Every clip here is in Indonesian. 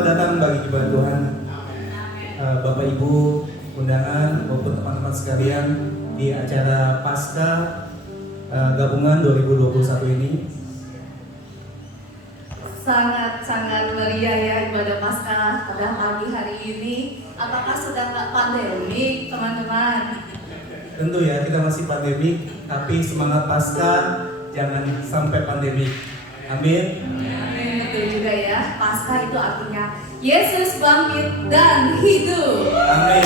Selamat datang bagi jemaat Tuhan, Bapak Ibu, undangan maupun teman-teman sekalian di acara Paskah Gabungan 2021 ini. Sangat meriah ya ibadah Paskah pada pagi hari ini. Apakah sudah nggak pandemik, teman-teman? Tentu ya, kita masih pandemik, tapi semangat Paskah jangan sampai pandemik. Amin. Amin, betul juga ya. Paskah itu artinya Yesus bangkit dan hidup. Amin.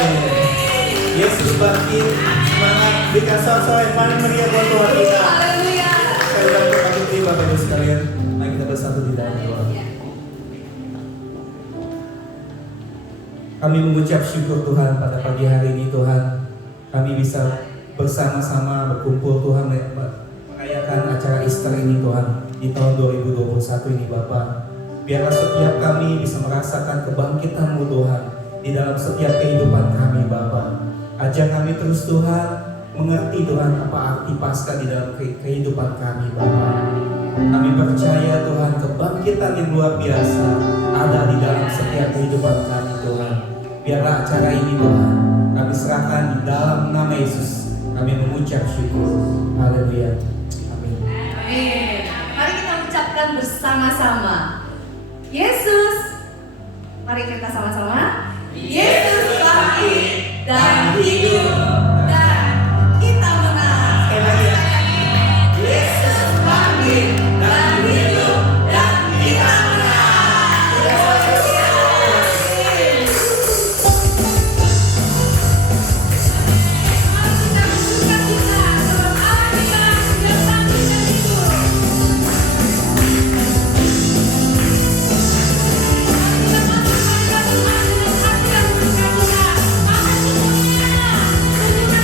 Yesus bangkit, semangat, berikan soal-soal yang paling meriah buat Tuhan kita. Haleluya. Saya ulang berkati Bapak Ibu sekalian, mari kita bersatu di dalam doa. Kami mengucap syukur Tuhan pada pagi hari ini Tuhan. Kami bisa bersama-sama berkumpul Tuhan merayakan acara Easter ini Tuhan di tahun 2021 ini Bapa. Biarlah setiap kami bisa merasakan kebangkitan-Mu Tuhan di dalam setiap kehidupan kami Bapa. Ajar kami terus Tuhan mengerti Tuhan apa arti Paskah di dalam kehidupan kami Bapa. Kami percaya Tuhan kebangkitan yang luar biasa ada di dalam setiap kehidupan kami Tuhan. Biarlah acara ini Tuhan kami serahkan di dalam nama Yesus. Kami mengucap syukur. Haleluya. Amin. Amin. Mari kita ucapkan bersama-sama. Yesus. Mari kita sama-sama. Yesus bangkit dan hidup dan kita menang. Sekali lagi ya. Yesus bangkit dan hidup dan kita menang. Kita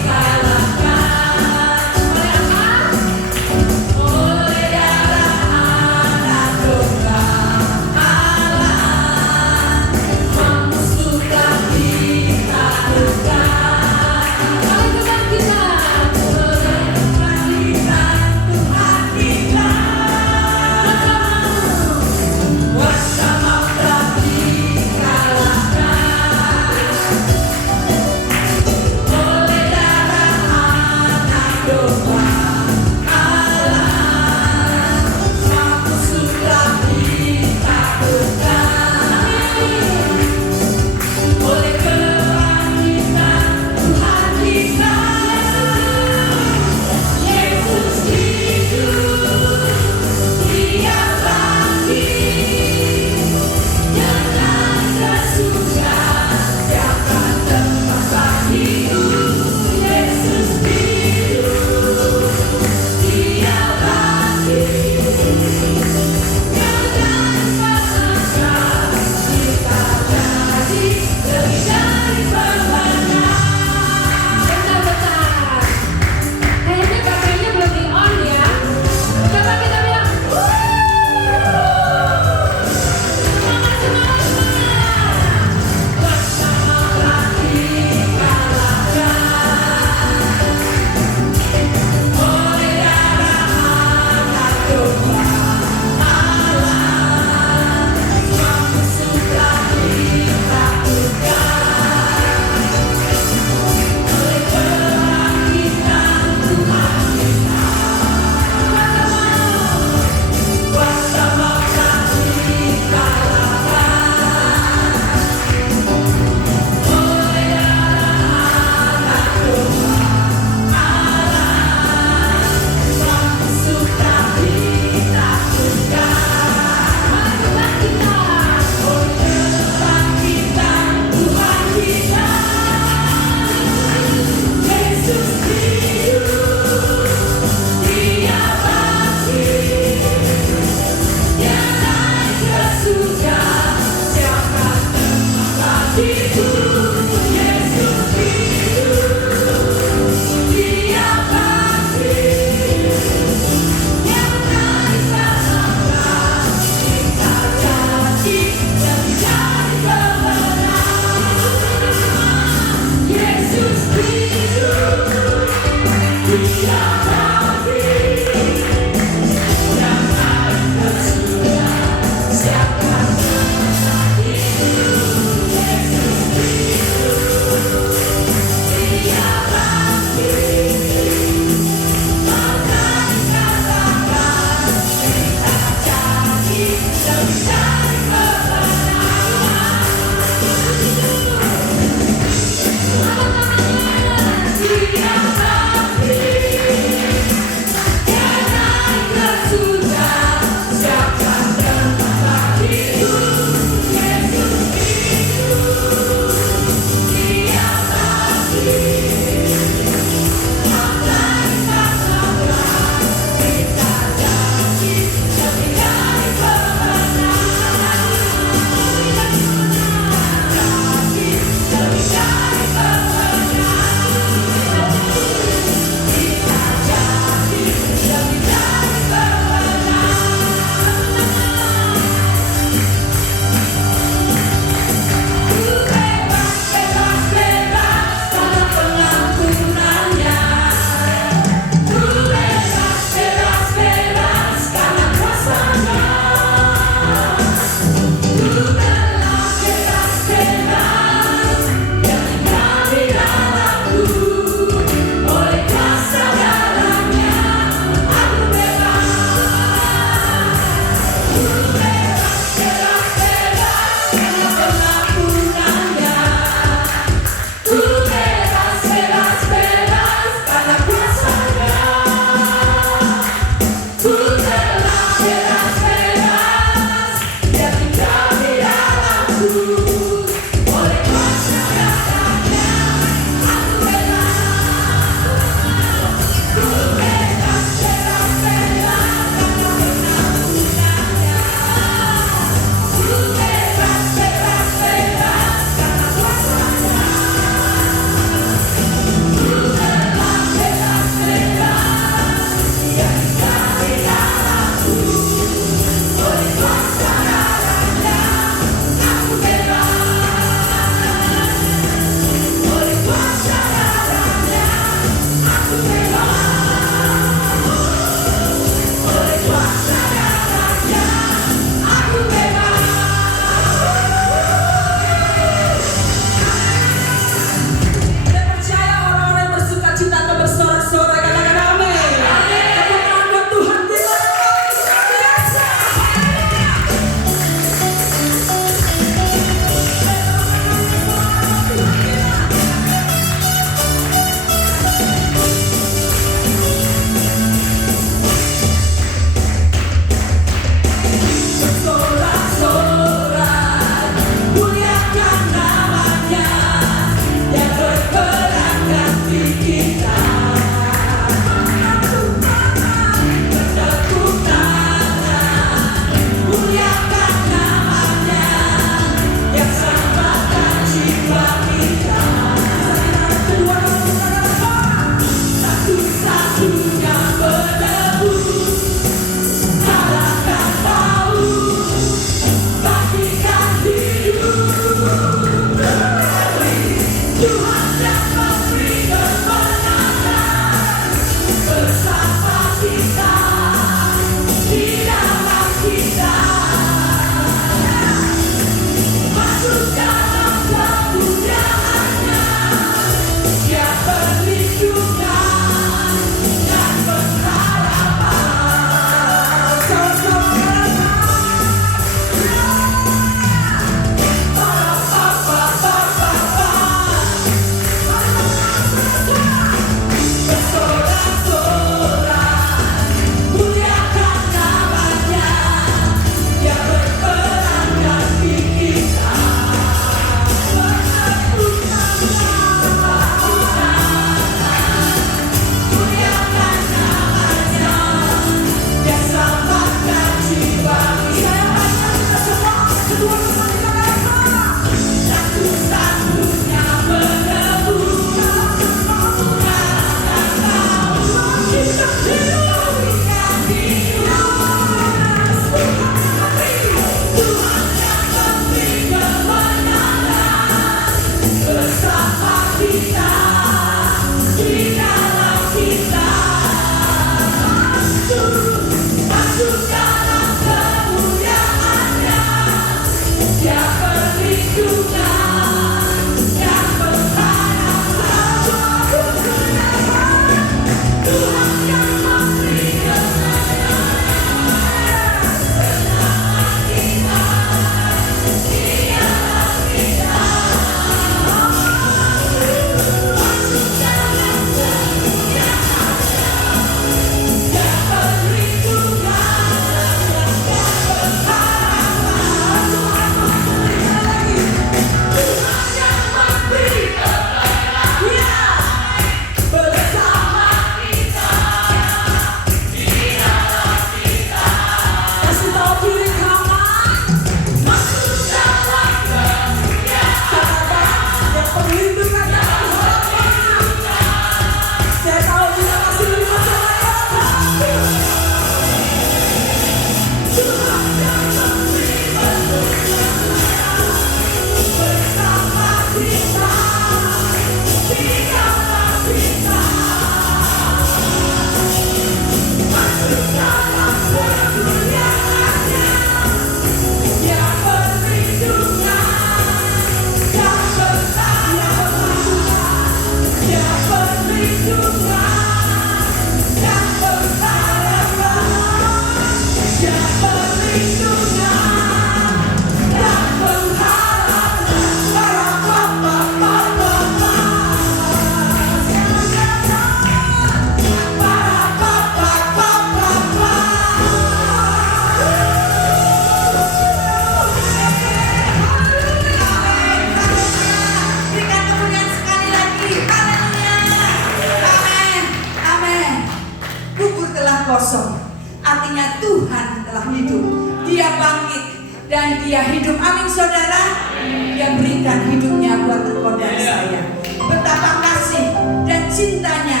dan dia hidup. Amin saudara. Dia berikan hidupnya buat engkau dan saya. Betapa kasih dan cintanya,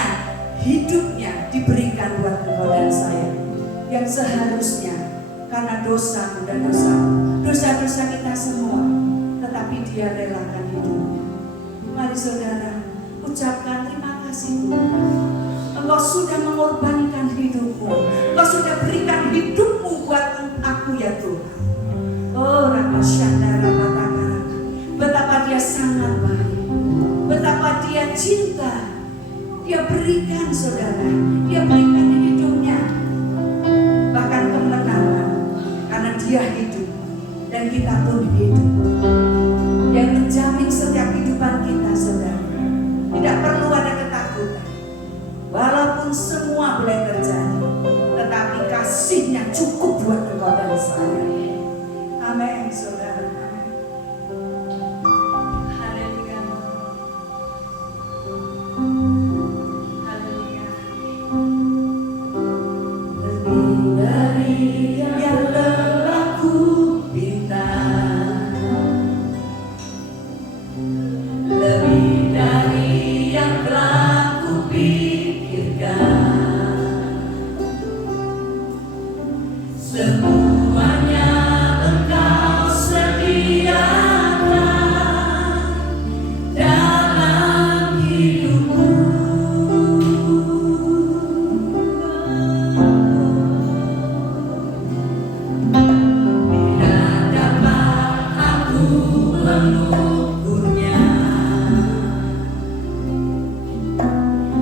hidupnya diberikan buat engkau dan saya. Yang seharusnya karena dosa dan dosa kita semua, tetapi dia relakan hidupnya. Mari saudara, ucapkan terima kasih Tuhan. Engkau sudah mengorbankan hidupmu. Engkau sudah berikan hidupmu buat aku ya Tuhan. Oh Ramashandara Batakara. Betapa dia sangat baik. Betapa dia cinta. Dia berikan saudara. Dia berikan hidupnya. Bahkan kemenangan. Karena dia hidup. Dan kita pun hidup. Yang menjamin setiap kehidupan kita saudara. Tidak perlu ada ketakutan. Walaupun semua boleh terjadi, tetapi kasihnya cukup buat engkau dan saya. Amin saudara. Haleluya. Haleluya. Lebih dari yang telah kupinta, lebih dari yang telah kupikirkan, semuanya engkau sediakan dalam hidupku. Tidak dapat aku mengukurnya,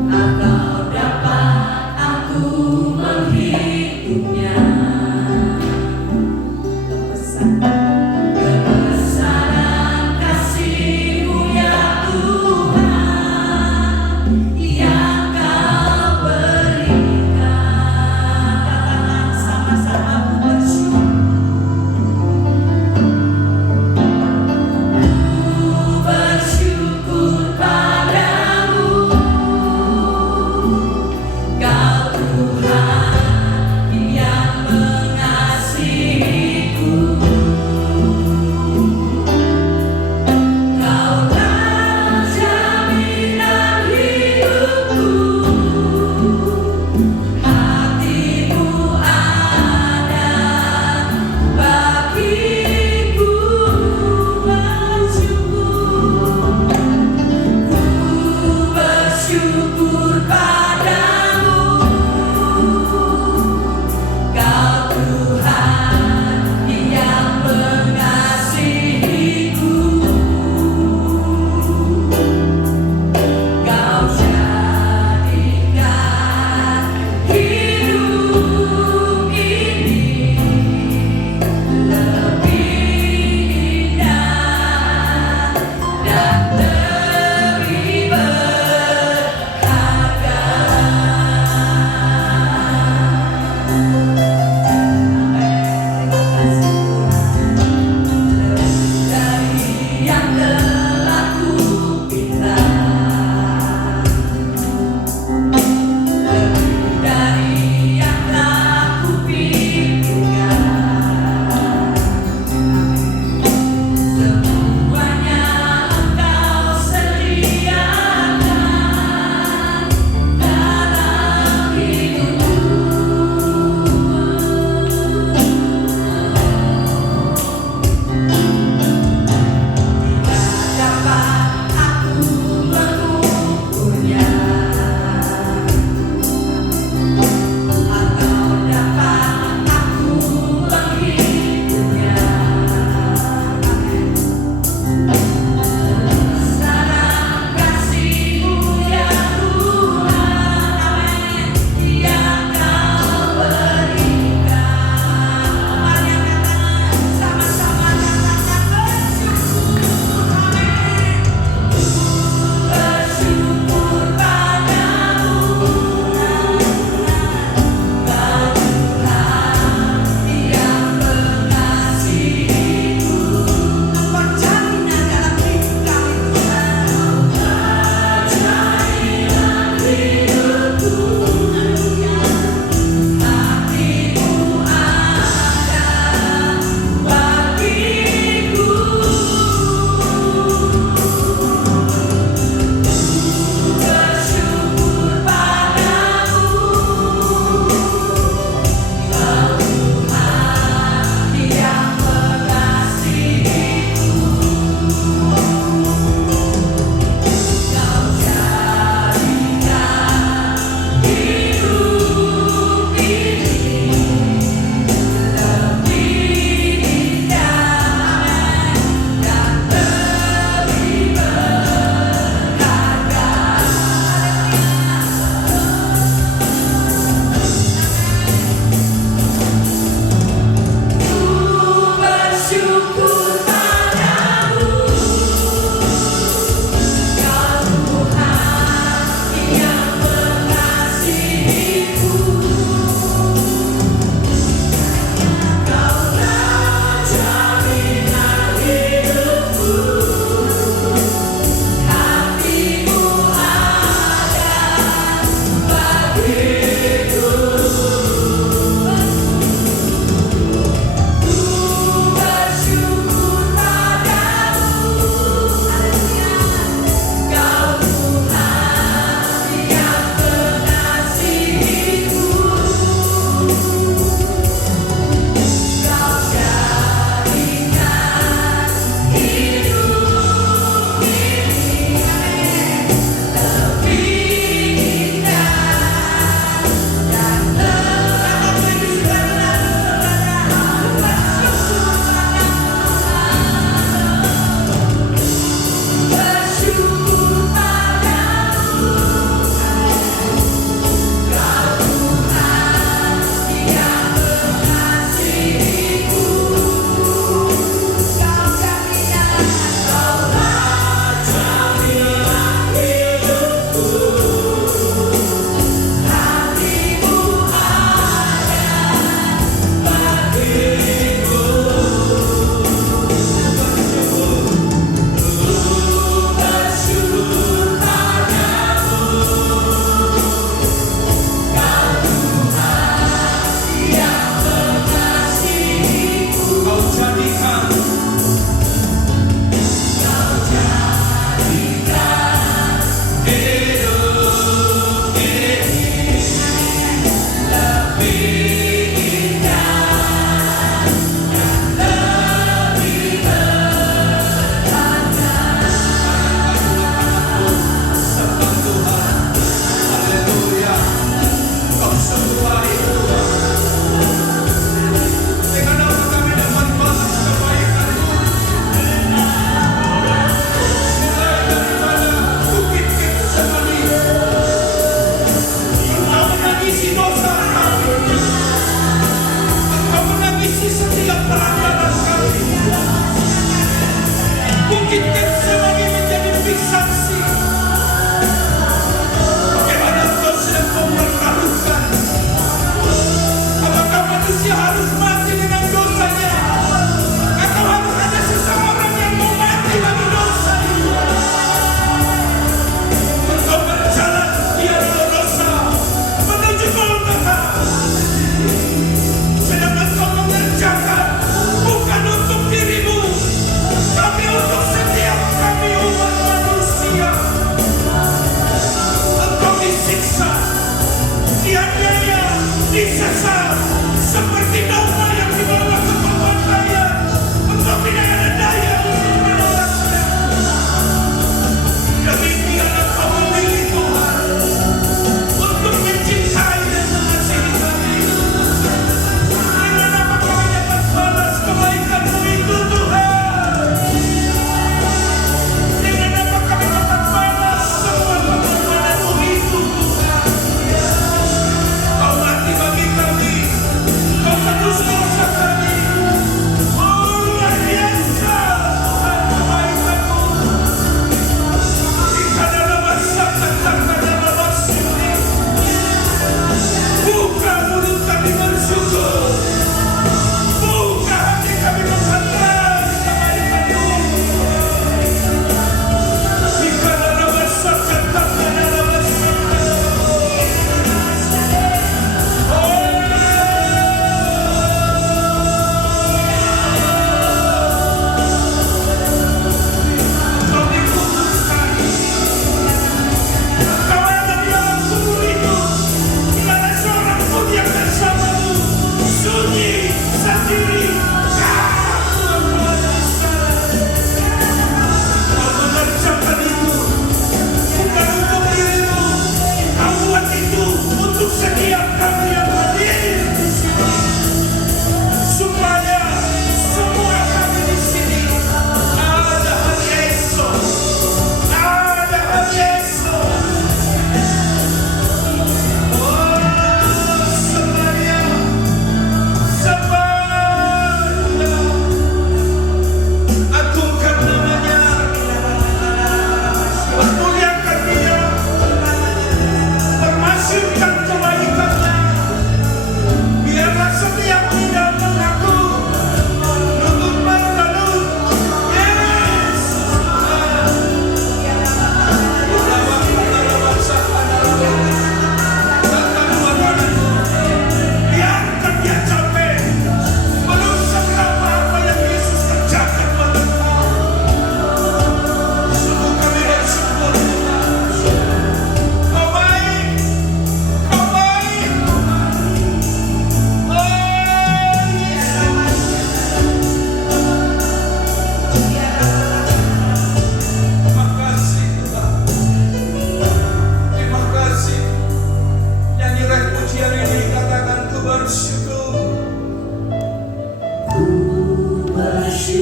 atau dapat aku menghitungnya. Kebesaran kasih-Mu ya Tuhan, yang Kau berikan. Katakan sama-sama, ku bersyukur padamu, Kau Tuhan yang mengasihiku. Bersyukur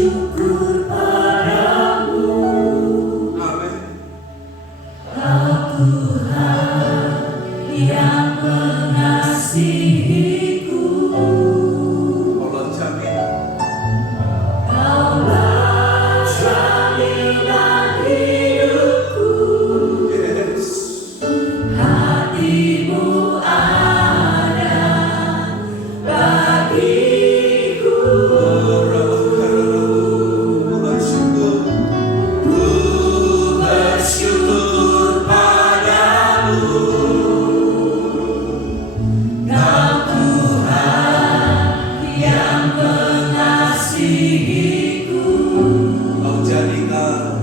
syukur padamu, Amin. yang mengasihiku. Allah jamin. Kaulah jaminan hidupku, Yes. hatimu ada bagiku. Bersyukur padamu, Kau Tuhan yang mengasihiku. Kau jadikan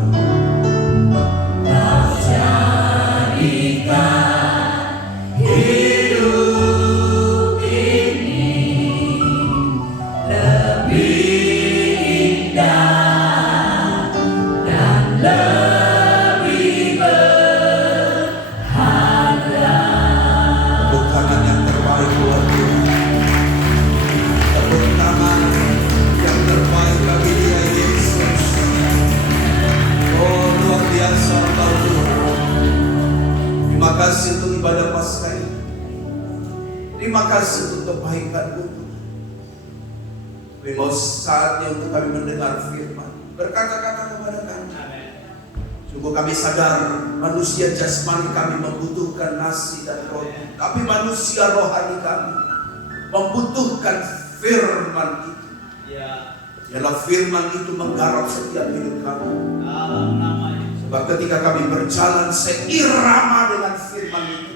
Kau jadikan hidup ini lebih indah dan lebih berharga. tepuk tangan yang terbaik buat Tuhan. Tepuk tangan yang terbaik bagi Dia, Yesus. Oh, luar biasa Engkau Tuhan. Terima kasih untuk ibadah Paskah ini. Terima kasih untuk kebaikan-Mu. Memang saatnya untuk kami mendengar firman, berkata-kata kepada kami. Sungguh kami sadar manusia jasmani kami membutuhkan nasi dan roti, tapi manusia rohani kami membutuhkan firman itu. Ialah firman itu menggarap setiap hidup kami. Sebab ketika kami berjalan seirama dengan firman itu,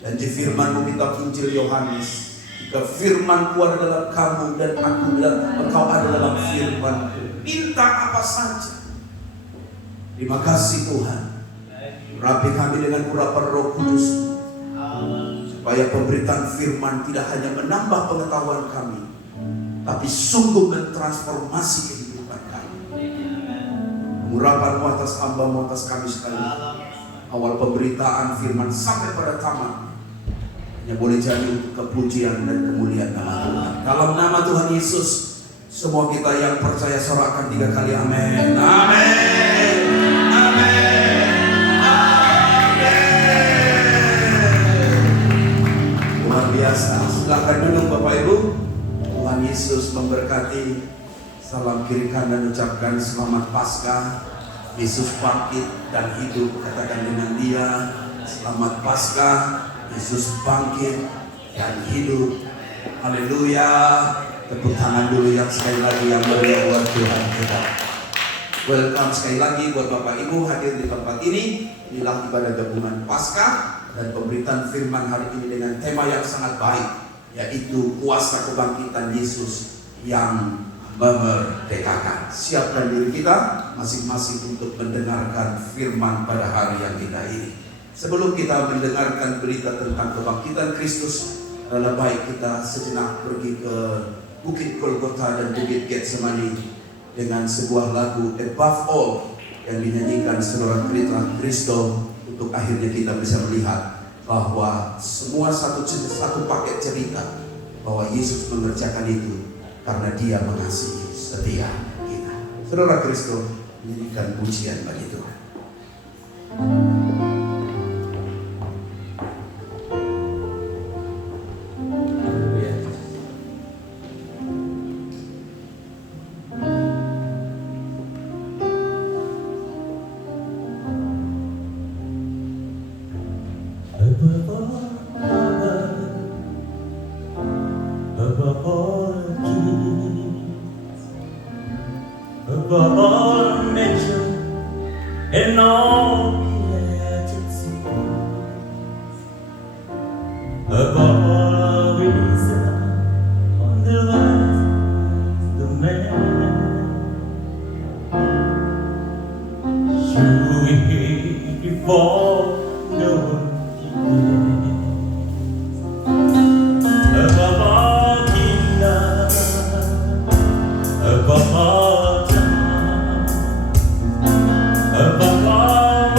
dan di firman-Mu kitab Injil Yohanes, jika firman-Ku ada dalam kamu dan aku engkau ada dalam firman-Ku, minta apa saja. Terima kasih Tuhan. Rapi kami dengan urapan Roh Kudus, supaya pemberitaan firman tidak hanya menambah pengetahuan kami, tapi sungguh mentransformasi kehidupan kami. Urapan-Mu atas hamba-Mu, atas kami sekalian. Awal pemberitaan firman sampai pada tamat hanya boleh jadi untuk kepujian dan kemuliaan nama Tuhan. Dalam nama Tuhan Yesus, semua kita yang percaya sorakan 3 kali amin. Amin. Amin. Amin. Luar biasa. Silakan duduk Bapak Ibu. Tuhan Yesus memberkati. Salam kiri kanan, ucapkan selamat Paskah. Yesus bangkit dan hidup, katakan dengan Dia, selamat Paskah. Yesus bangkit dan hidup. Haleluya. Tepuk tangan dulu yang sekali lagi yang mulia buat Tuhan kita. Welcome sekali lagi buat Bapak Ibu hadir di tempat ini. Inilah ibadah gabungan Paskah dan pemberitaan firman hari ini dengan tema yang sangat baik, yaitu kuasa kebangkitan Yesus yang memerdekakan. Siapkan diri kita masing-masing untuk mendengarkan firman pada hari yang indah ini. Sebelum kita mendengarkan berita tentang kebangkitan Kristus, adalah baik kita sejenak pergi ke Bukit Golgota dan Bukit Getsemani dengan sebuah lagu Above All yang dinyanyikan Saudara Tritra Kristo, untuk akhirnya kita bisa melihat bahwa semua satu paket cerita bahwa Yesus mengerjakan itu karena Dia mengasihi setia kita. Saudara Kristo menyanyikan pujian bagi Tuhan. Above all kings, above all nature and all the agencies, above all wisdom on the life of the man, you will before no one can. Above all kingdom, above all time, above all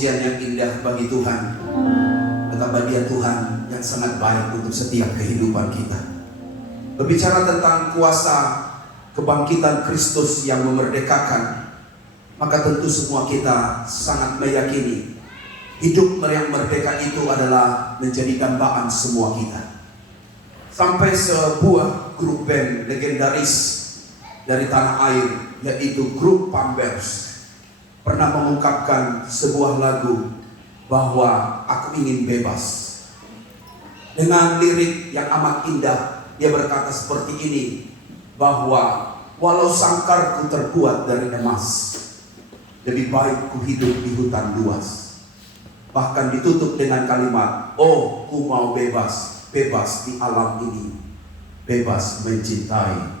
pujian yang indah bagi Tuhan. Betapa Dia Tuhan yang sangat baik untuk setiap kehidupan kita. Berbicara tentang kuasa kebangkitan Kristus yang memerdekakan, maka tentu semua kita sangat meyakini hidup yang merdeka itu adalah menjadi dambaan semua kita. Sampai sebuah grup band legendaris dari tanah air, yaitu grup Pampers, pernah mengungkapkan sebuah lagu bahwa aku ingin bebas. Dengan lirik yang amat indah, dia berkata seperti ini, bahwa walau sangkarku terbuat dari emas, lebih baik ku hidup di hutan luas. Bahkan ditutup dengan kalimat, oh ku mau bebas, bebas di alam ini, bebas mencintai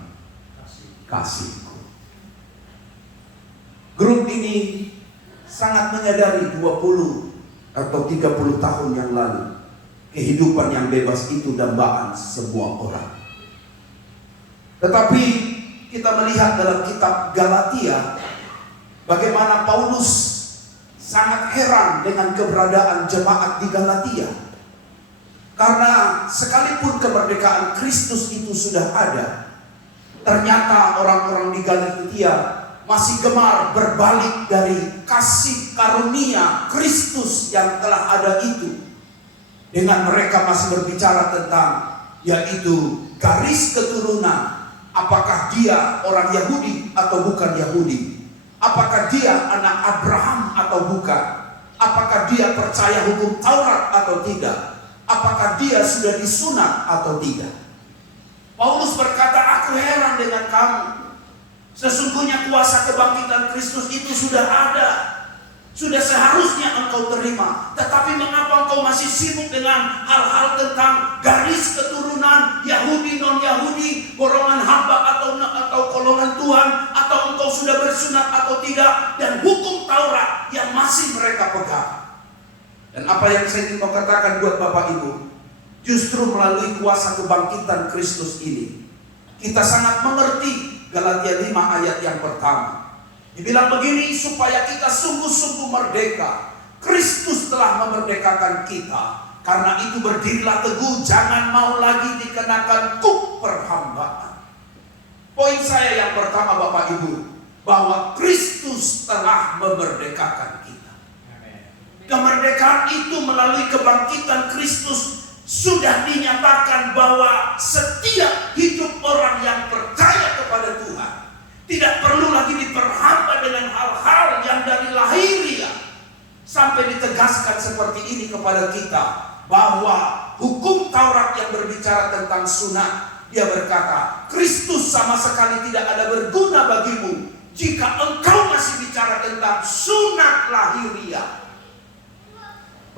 kasihku. Grup ini sangat menyadari 20 atau 30 tahun yang lalu, kehidupan yang bebas itu dambaan semua orang. Tetapi kita melihat dalam kitab Galatia, bagaimana Paulus sangat heran dengan keberadaan jemaat di Galatia. Karena sekalipun kemerdekaan Kristus itu sudah ada, ternyata orang-orang di Galatia masih gemar berbalik dari kasih karunia Kristus yang telah ada itu. Dengan mereka masih berbicara tentang yaitu garis keturunan. Apakah dia orang Yahudi atau bukan Yahudi? Apakah dia anak Abraham atau bukan? Apakah dia percaya hukum Taurat atau tidak? Apakah dia sudah disunat atau tidak? Paulus berkata, aku heran dengan kamu. Sesungguhnya kuasa kebangkitan Kristus itu sudah ada. Sudah seharusnya engkau terima. Tetapi mengapa engkau masih sibuk dengan hal-hal tentang garis keturunan Yahudi, non-Yahudi, golongan hamba atau golongan Tuhan, atau engkau sudah bersunat atau tidak, dan hukum Taurat yang masih mereka pegang. Dan apa yang saya ingin mau katakan buat Bapak Ibu, justru melalui kuasa kebangkitan Kristus ini, kita sangat mengerti Galatia 5 ayat yang pertama. Dibilang begini, supaya kita sungguh-sungguh merdeka. Kristus telah memerdekakan kita. Karena itu berdirilah teguh, jangan mau lagi dikenakan kuk perhambaan. Poin saya yang pertama Bapak Ibu, bahwa Kristus telah memerdekakan kita. Kemerdekaan itu melalui kebangkitan Kristus sudah dinyatakan bahwa setiap hidup orang yang percaya kepada Tuhan tidak perlu lagi diperhamba dengan hal-hal yang dari lahiriah. Sampai ditegaskan seperti ini kepada kita, bahwa hukum Taurat yang berbicara tentang sunat, dia berkata, Kristus sama sekali tidak ada berguna bagimu jika engkau masih bicara tentang sunat lahiriah.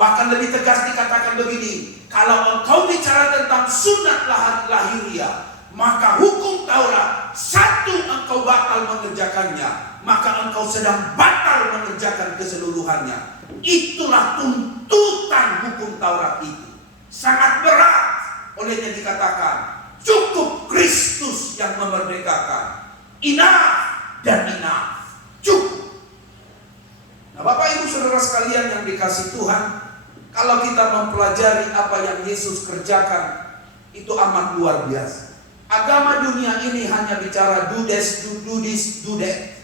Bahkan lebih tegas dikatakan begini, kalau engkau bicara tentang sunat lahiriah, maka hukum Taurat, satu engkau batal mengerjakannya, maka engkau sedang batal mengerjakan keseluruhannya. Itulah tuntutan hukum Taurat itu. Sangat berat. Olehnya dikatakan, cukup Kristus yang memerdekakan. Enough dan enough. Cukup. Nah Bapak Ibu Saudara sekalian yang dikasih Tuhan, kalau kita mempelajari apa yang Yesus kerjakan, itu amat luar biasa. Agama dunia ini hanya bicara do this, do that.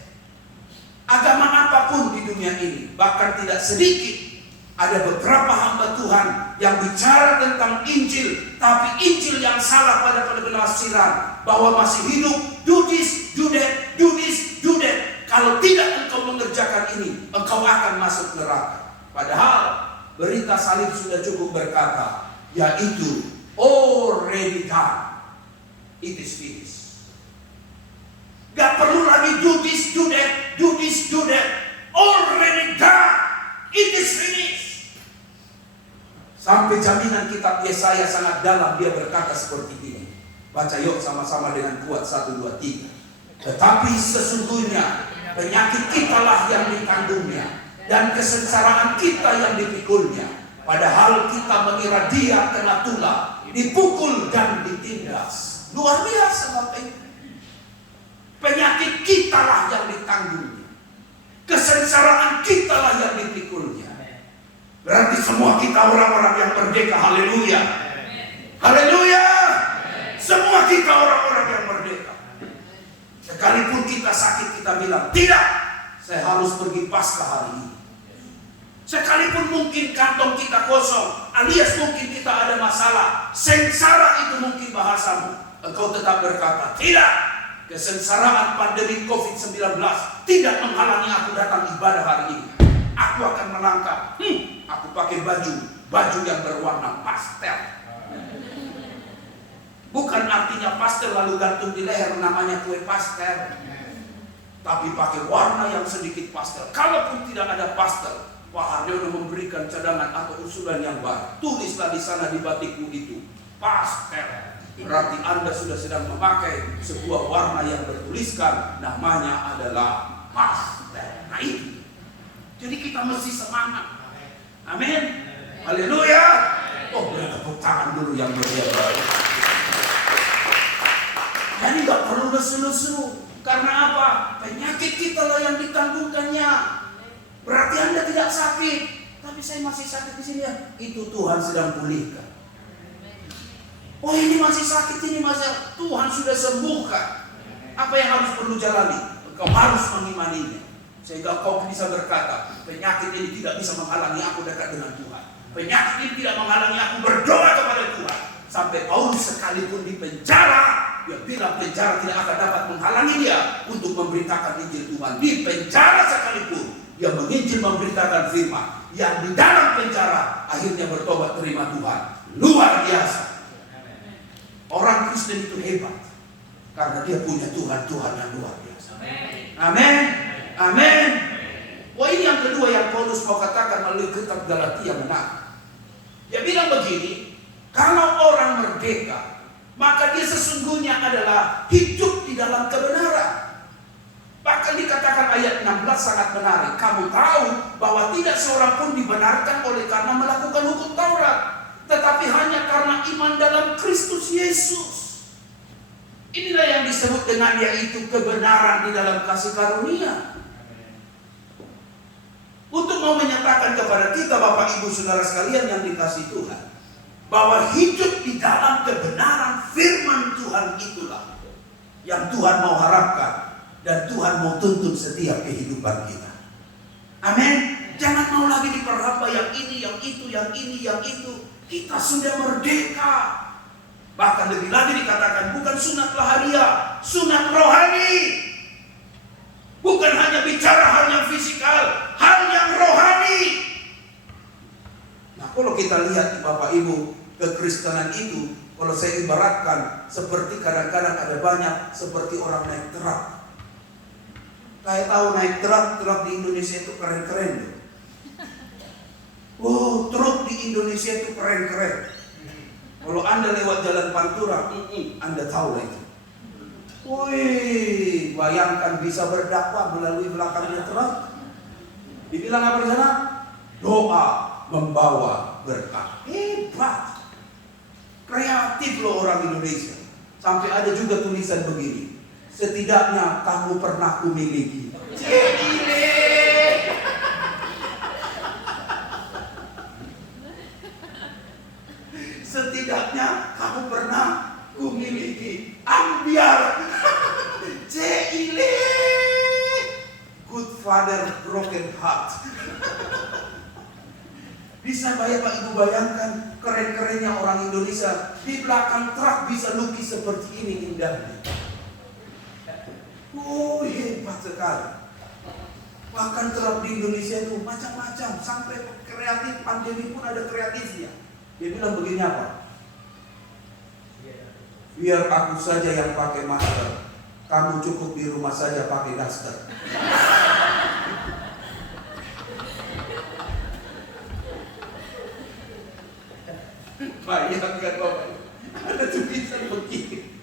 Agama apapun di dunia ini, bahkan tidak sedikit, ada beberapa hamba Tuhan yang bicara tentang Injil, tapi Injil yang salah pada penafsiran, bahwa masih hidup, do this, do that, do this, do that. Kalau tidak engkau mengerjakan ini, engkau akan masuk neraka. Padahal berita salib sudah cukup berkata, yaitu already done. It is finished. Gak perlu lagi do this, do that, do this, do that. Already done. It is finished. Sampai jaminan kitab Yesaya sangat dalam, dia berkata seperti ini. Baca yuk sama-sama dengan kuat, 1, 2, 3. Tetapi sesungguhnya penyakit kitalah yang ditanggung-Nya, dan kesengsaraan kita yang dipikulnya. Padahal kita mengira dia kena tulah, dipukul dan ditindas. Luar biasa Bapak Ibu. Penyakit kitalah yang ditanggung, kesengsaraan kitalah yang dipikulnya. Berarti semua kita orang-orang yang merdeka. Haleluya. Haleluya. Semua kita orang-orang yang merdeka. Sekalipun kita sakit, kita bilang, tidak, saya harus pergi Paskah hari ini. Sekalipun mungkin kantong kita kosong, alias mungkin kita ada masalah, sengsara itu mungkin bahasamu, engkau tetap berkata, tidak, kesengsaraan pandemi COVID-19 tidak menghalangi aku datang ibadah hari ini. Aku akan melangkah, aku pakai baju yang berwarna pastel. Bukan artinya pastel lalu gantung di leher namanya kue pastel, tapi pakai warna yang sedikit pastel. Kalaupun tidak ada pastel, Pak Haryono memberikan cadangan atau usulan yang baik. Tulislah di sana di batikmu itu pastel. Berarti Anda sudah sedang memakai sebuah warna yang bertuliskan namanya adalah pastel. Nah itu. Jadi kita mesti semangat. Amin. Haleluya. Oh, beri tepuk tangan dulu yang berbiasa. Jadi nggak perlu lesu-lesu. Karena apa? Penyakit kita lah yang ditanggungkannya. Berarti Anda tidak sakit, tapi saya masih sakit di sini ya. Itu Tuhan sedang pulihkan. Oh ini masih sakit, ini masih Tuhan sudah sembuhkan. Apa yang harus perlu jalani? Kau harus mengimaninya. Sehingga kau bisa berkata, penyakit ini tidak bisa menghalangi aku dekat dengan Tuhan. Penyakit ini tidak menghalangi aku berdoa kepada Tuhan. Sampai Paulus sekalipun di penjara, dia bilang penjara tidak akan dapat menghalangi dia untuk memberitakan Injil Tuhan. Di penjara sekalipun dia menginjil memberitakan firman. Yang di dalam penjara akhirnya bertobat terima Tuhan. Luar biasa. Orang Kristen itu hebat karena dia punya Tuhan yang luar biasa. Amin. Amin. Wah ini yang kedua yang Paulus mau katakan melalui kitab Galatia menarik. Dia bilang begini, kalau orang merdeka, maka dia sesungguhnya adalah hidup di dalam kebenaran. Bahkan dikatakan ayat 16 sangat menarik. Kamu tahu bahwa tidak seorang pun dibenarkan oleh karena melakukan hukum Taurat, tetapi hanya karena iman dalam Kristus Yesus. Inilah yang disebut dengan yaitu kebenaran di dalam kasih karunia. Untuk mau menyatakan kepada kita Bapak Ibu Saudara sekalian yang dikasihi Tuhan, bahwa hidup di dalam kebenaran firman Tuhan itulah yang Tuhan mau harapkan. Dan Tuhan mau tuntun setiap kehidupan kita. Amin. Jangan mau lagi diperhamba yang ini, yang itu, yang ini, yang itu. Kita sudah merdeka. Bahkan lebih lagi dikatakan bukan sunat lahiriah, sunat rohani. Bukan hanya bicara hal yang fisikal, hal yang rohani. Nah kalau kita lihat di Bapak Ibu, kekristenan itu, kalau saya ibaratkan seperti kadang-kadang ada banyak seperti orang naik truk. Kayak tahu naik truk di Indonesia itu keren-keren loh. Oh, truk di Indonesia itu keren-keren. Kalau Anda lewat jalan Pantura, Anda tahu lah itu. Wih, bayangkan bisa berdakwah melalui belakangnya truk. Dibilang apa di sana? Doa membawa berkah. Hebat. Kreatif loh orang Indonesia. Sampai ada juga tulisan begini. Setidaknya kamu pernah kumiliki. Setidaknya kamu pernah kumiliki. Ambiar. Cile. Good father, broken heart. Bisa Pak Ibu bayangkan keren-kerennya orang Indonesia. Di belakang truk bisa lukis seperti ini indahnya. Oh hebat sekali. Bahkan truk di Indonesia itu macam-macam. Sampai kreatif, pandemi pun ada kreatifnya. Dia bilang begini apa? Biar aku saja yang pakai masker, kamu cukup di rumah saja pakai daster. Bayangkan Bapak, ada tulisan begini.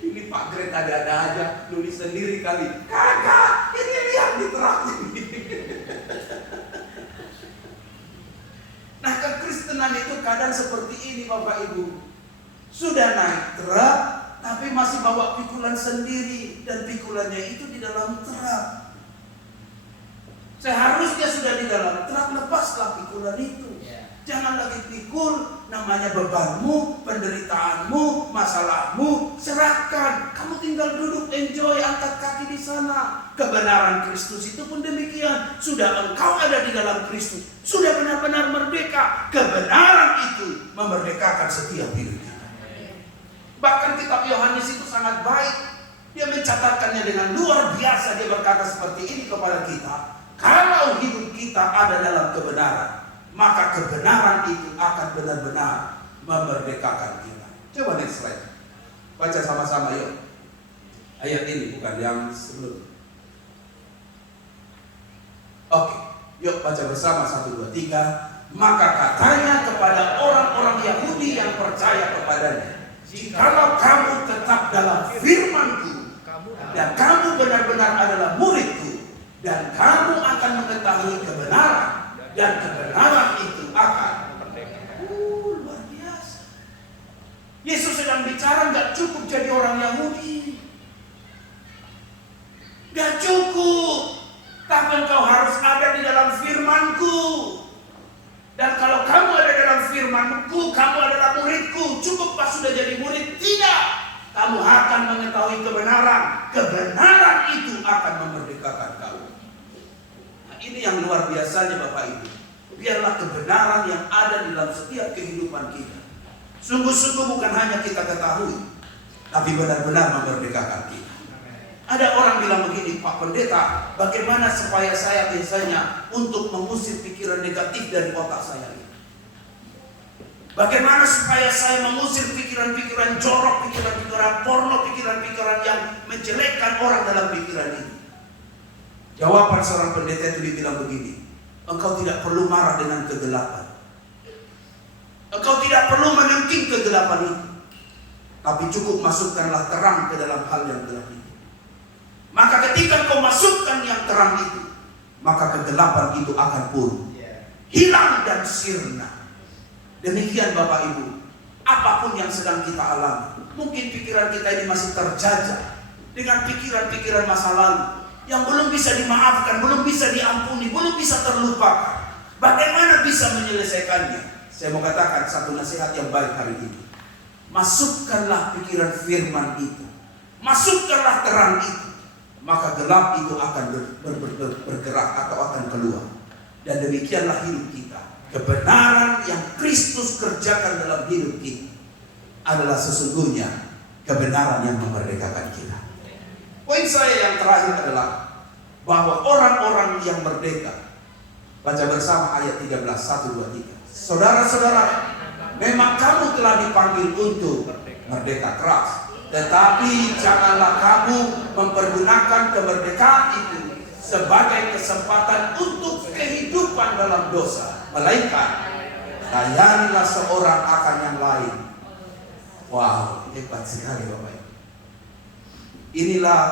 Ini Pak Gret ada-ada aja, nulis sendiri kali. Kakak, ini lihat di truk ini. Nah kekristenan itu kadang seperti ini Bapak Ibu. Sudah naik truk, tapi masih bawa pikulan sendiri. Dan pikulannya itu di dalam truk. Seharusnya sudah di dalam terang, lepaslah pikulan itu. Jangan lagi pikul, namanya bebanmu, penderitaanmu, masalahmu, serahkan. Kamu tinggal duduk, enjoy, angkat kaki di sana. Kebenaran Kristus itu pun demikian. Sudah engkau ada di dalam Kristus, sudah benar-benar merdeka. Kebenaran itu memerdekakan setiap hidup kita. Bahkan kitab Yohanes itu sangat baik. Dia mencatatkannya dengan luar biasa. Dia berkata seperti ini kepada kita. Kalau hidup kita ada dalam kebenaran, maka kebenaran itu akan benar-benar memerdekakan kita. Coba next slide. Baca sama-sama yuk. Ayat ini bukan yang sebelum. Oke, yuk baca bersama 1, 2, 3. Maka katanya kepada orang-orang Yahudi yang percaya kepadanya, jikalau kamu tetap dalam firman-Ku dan kamu benar-benar adalah murid-Ku, dan kamu akan mengetahui kebenaran, dan kebenaran itu akan luar biasa. Yesus sedang bicara nggak cukup jadi orang Yahudi, nggak cukup, tapi engkau harus ada di dalam firman-Ku. Dan kalau kamu ada dalam firman-Ku, kamu adalah murid-Ku. Cukup pas sudah jadi murid? Tidak. Kamu akan mengetahui kebenaran. Kebenaran itu akan memerdekakan kamu. Nah, ini yang luar biasanya Bapak Ibu. Biarlah kebenaran yang ada di dalam setiap kehidupan kita sungguh-sungguh bukan hanya kita ketahui, tapi benar-benar memerdekakan kita. Ada orang bilang begini, Pak Pendeta, bagaimana supaya saya biasanya untuk mengusir pikiran negatif dari otak saya ini? Bagaimana supaya saya mengusir pikiran-pikiran jorok, pikiran-pikiran porno, pikiran-pikiran yang menjelekkan orang dalam pikiran ini? Jawaban seorang pendeta itu dibilang begini, engkau tidak perlu marah dengan kegelapan. Engkau tidak perlu menengking kegelapan itu. Tapi cukup masukkanlah terang ke dalam hal yang gelap itu. Maka ketika kau masukkan yang terang itu, maka kegelapan itu akan pun hilang dan sirna. Demikian Bapak Ibu, apapun yang sedang kita alami, mungkin pikiran kita ini masih terjajah dengan pikiran-pikiran masa lalu yang belum bisa dimaafkan, belum bisa diampuni, belum bisa terlupakan. Bagaimana bisa menyelesaikannya? Saya mau katakan satu nasihat yang baik hari ini. Masukkanlah pikiran firman itu, masukkanlah terang itu, maka gelap itu akan bergerak atau akan keluar. Dan demikianlah hidup kita. Kebenaran yang Kristus kerjakan dalam hidup kita adalah sesungguhnya kebenaran yang memerdekakan kita. Poin saya yang terakhir adalah bahwa orang-orang yang merdeka, baca bersama ayat 13, 1, 2, 3. Saudara-saudara, memang kamu telah dipanggil untuk merdeka keras, tetapi janganlah kamu mempergunakan kemerdekaan itu sebagai kesempatan untuk kehidupan dalam dosa, melainkan layanilah seorang akan yang lain. Wow, hebat sekali Bapak Ibu. Inilah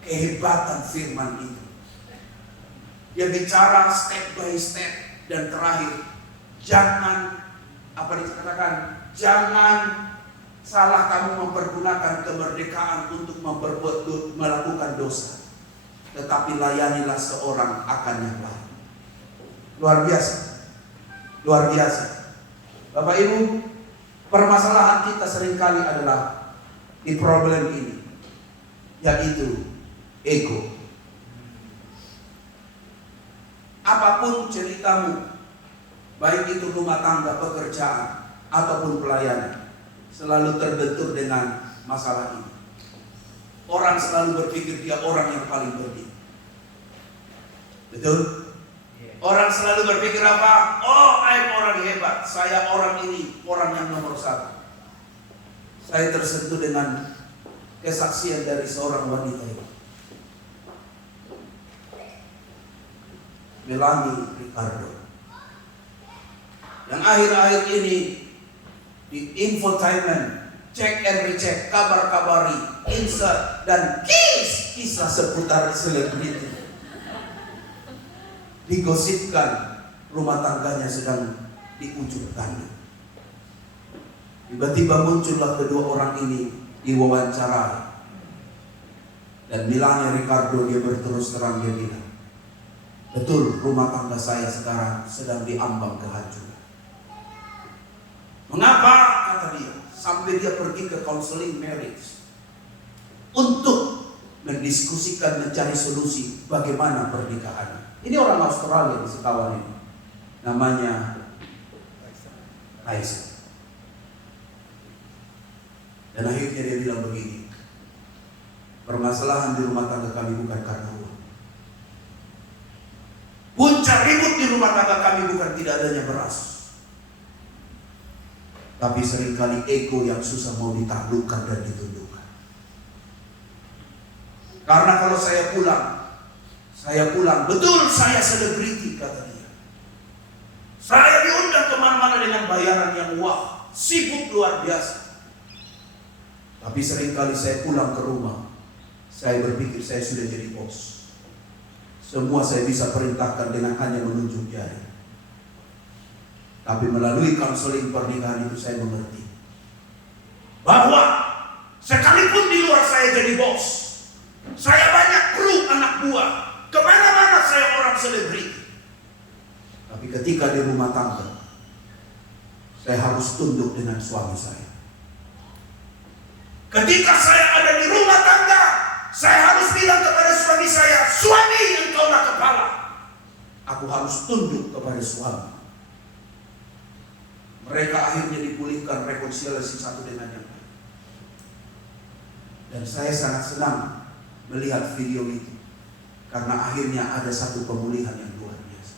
kehebatan firman itu. Dia bicara step by step, dan terakhir, jangan jangan salah kamu mempergunakan kemerdekaan untuk melakukan dosa, tetapi layanilah seorang akan yang lain. Luar biasa, luar biasa. Bapak Ibu, permasalahan kita seringkali adalah di problem ini, yaitu ego. Apapun ceritamu, baik itu rumah tangga, pekerjaan, ataupun pelayanan, selalu terbentur dengan masalah ini. Orang selalu berpikir dia orang yang paling penting. Betul? Orang selalu berpikir apa? Oh, I'm orang hebat. Saya orang ini, orang yang nomor 1. Saya tersentuh dengan kesaksian dari seorang wanita ini, Melanie Ricardo, yang akhir-akhir ini di infotainment, check and recheck, kabar-kabari, insert, dan kisah seputar selebriti. Digosipkan rumah tangganya sedang diujudkan. Tiba-tiba muncullah kedua orang ini diwawancarai. Dan Melanie Ricardo, dia berterus terang, dia bilang, Betul, rumah tangga saya sekarang sedang diambang kehancuran. Mengapa? Kata dia. Sampai dia pergi ke counseling marriage untuk mendiskusikan, mencari solusi bagaimana pernikahan. Ini orang Australia, sekawan ini. Namanya Raisa. Dan akhirnya dia bilang begini, permasalahan di rumah tangga kami bukan karena uang. Puncak ribut di rumah tangga kami bukan tidak adanya beras, tapi seringkali ego yang susah mau ditaklukkan dan ditundukkan. Karena kalau saya pulang, betul saya selebriti, kata dia. Saya diundang kemana-mana dengan bayaran yang wah, sibuk luar biasa. Tapi seringkali saya pulang ke rumah, saya berpikir saya sudah jadi bos. Semua saya bisa perintahkan dengan hanya menunjuk jari. Tapi melalui konseling pernikahan itu saya mengerti bahwa sekalipun di luar saya jadi bos, saya banyak kru anak buah, kemana-mana saya orang selebriti. Tapi ketika di rumah tangga, saya harus tunduk dengan suami saya. Ketika saya ada di rumah tangga, saya harus bilang kepada suami saya, suami engkaulah kepala. Aku harus tunduk kepada suami. Mereka akhirnya dipulihkan rekonsiliasi satu dengan yang lain. Dan saya sangat senang melihat video itu, karena akhirnya ada satu pemulihan yang luar biasa.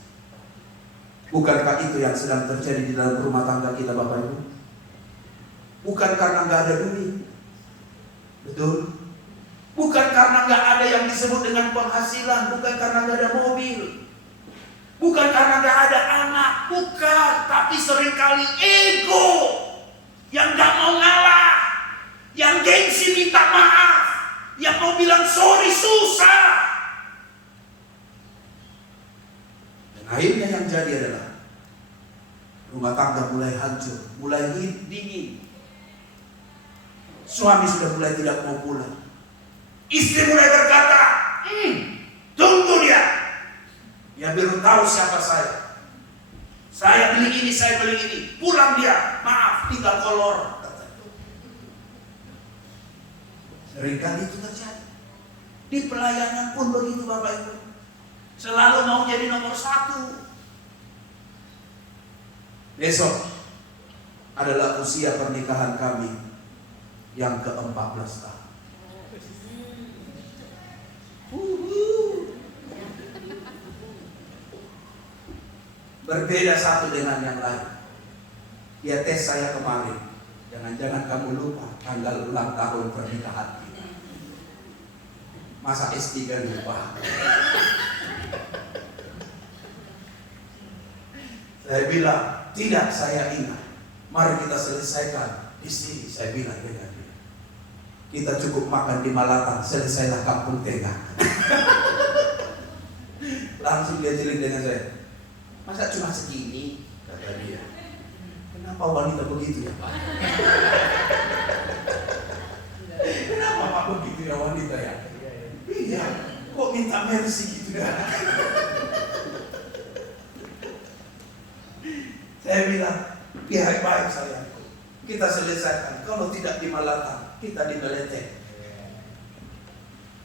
Bukankah itu yang sedang terjadi di dalam rumah tangga kita, Bapak Ibu? Bukan karena nggak ada duit, betul? Bukan karena nggak ada yang disebut dengan penghasilan, bukan karena nggak ada mobil, bukan karena nggak ada anak, bukan. Tapi seringkali ego yang nggak mau ngalah, yang gengsi minta maaf, yang mau bilang sorry susah. Dan akhirnya yang jadi adalah rumah tangga mulai hancur, mulai dingin. Suami sudah mulai tidak mau pulang. Istri mulai berkata, tunggu dia. Dia baru tahu siapa saya. Saya beli ini, saya beli ini. Pulang dia, maaf, tinggal kolor. Seringkali itu terjadi. Di pelayanan pun begitu, Bapak Ibu. Selalu mau jadi nomor satu. Besok adalah usia pernikahan kami yang ke-14 tahun. Berbeda satu dengan yang lain. Dia tes saya kemarin. Jangan-jangan kamu lupa tanggal ulang tahun pernikahan kita. Masa S3 lupa? Saya bilang, tidak, saya ingat. Mari kita selesaikan di sini. Saya bilang dengan dia. Kita cukup makan di Malatan, selesailah kampung tengah. Langsung dia jeling dengan saya. Masa cuma segini? Kata dia. Kenapa wanita begitu ya, Pak? Kenapa Pak begitu ya wanita ya? Iya, kok minta mercy gitu ya? Saya bilang, baik sayangku, kita selesaikan. Kalau tidak di Malatan, kita di Melete.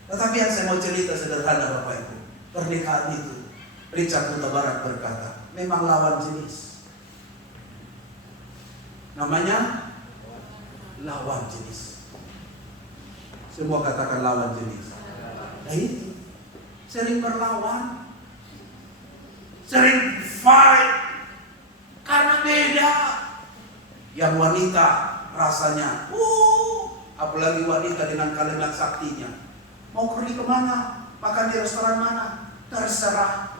Tetapi yang saya mau cerita sederhana, Bapak Ibu, pernikahan itu, Richard Huta Barat berkata, memang lawan jenis. Namanya lawan jenis. Semua katakan lawan jenis. Nah itu, sering berlawan, sering fight, karena beda. Yang wanita rasanya, apalagi wanita dengan kalimat saktinya, mau pergi kemana, makan di restoran mana, terserah.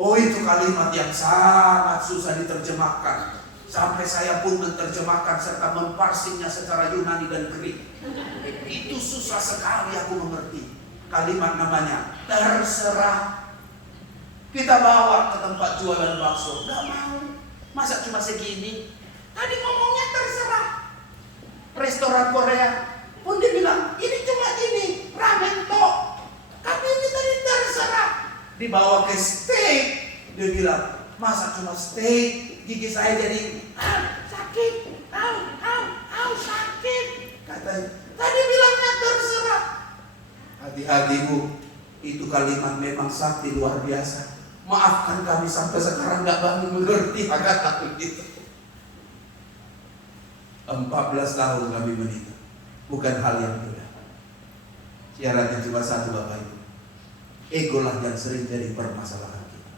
Oh, itu kalimat yang sangat susah diterjemahkan. Sampai saya pun menerjemahkan serta memparsinya secara Yunani dan Greek. Itu susah sekali aku mengerti. Kalimat namanya terserah. Kita bawa ke tempat jualan bakso, gak mau. Masa cuma segini? Tadi ngomongnya terserah. Restoran Korea pun dia bilang, ini cuma ini, ramen tok. Tapi ini tadi terserah. dibawa ke steak. Dia bilang, masa cuma steak? Gigi saya jadi sakit, sakit. Katanya, tadi bilangnya terserah. Hati-hati Bu, itu kalimat memang sakti luar biasa. Maafkan kami sampai sekarang gak bangun mengerti kata itu. 14 tahun kami menikah, bukan hal yang mudah. Syaratnya cuma satu Bapak Ibu, ego lah yang sering jadi permasalahan kita.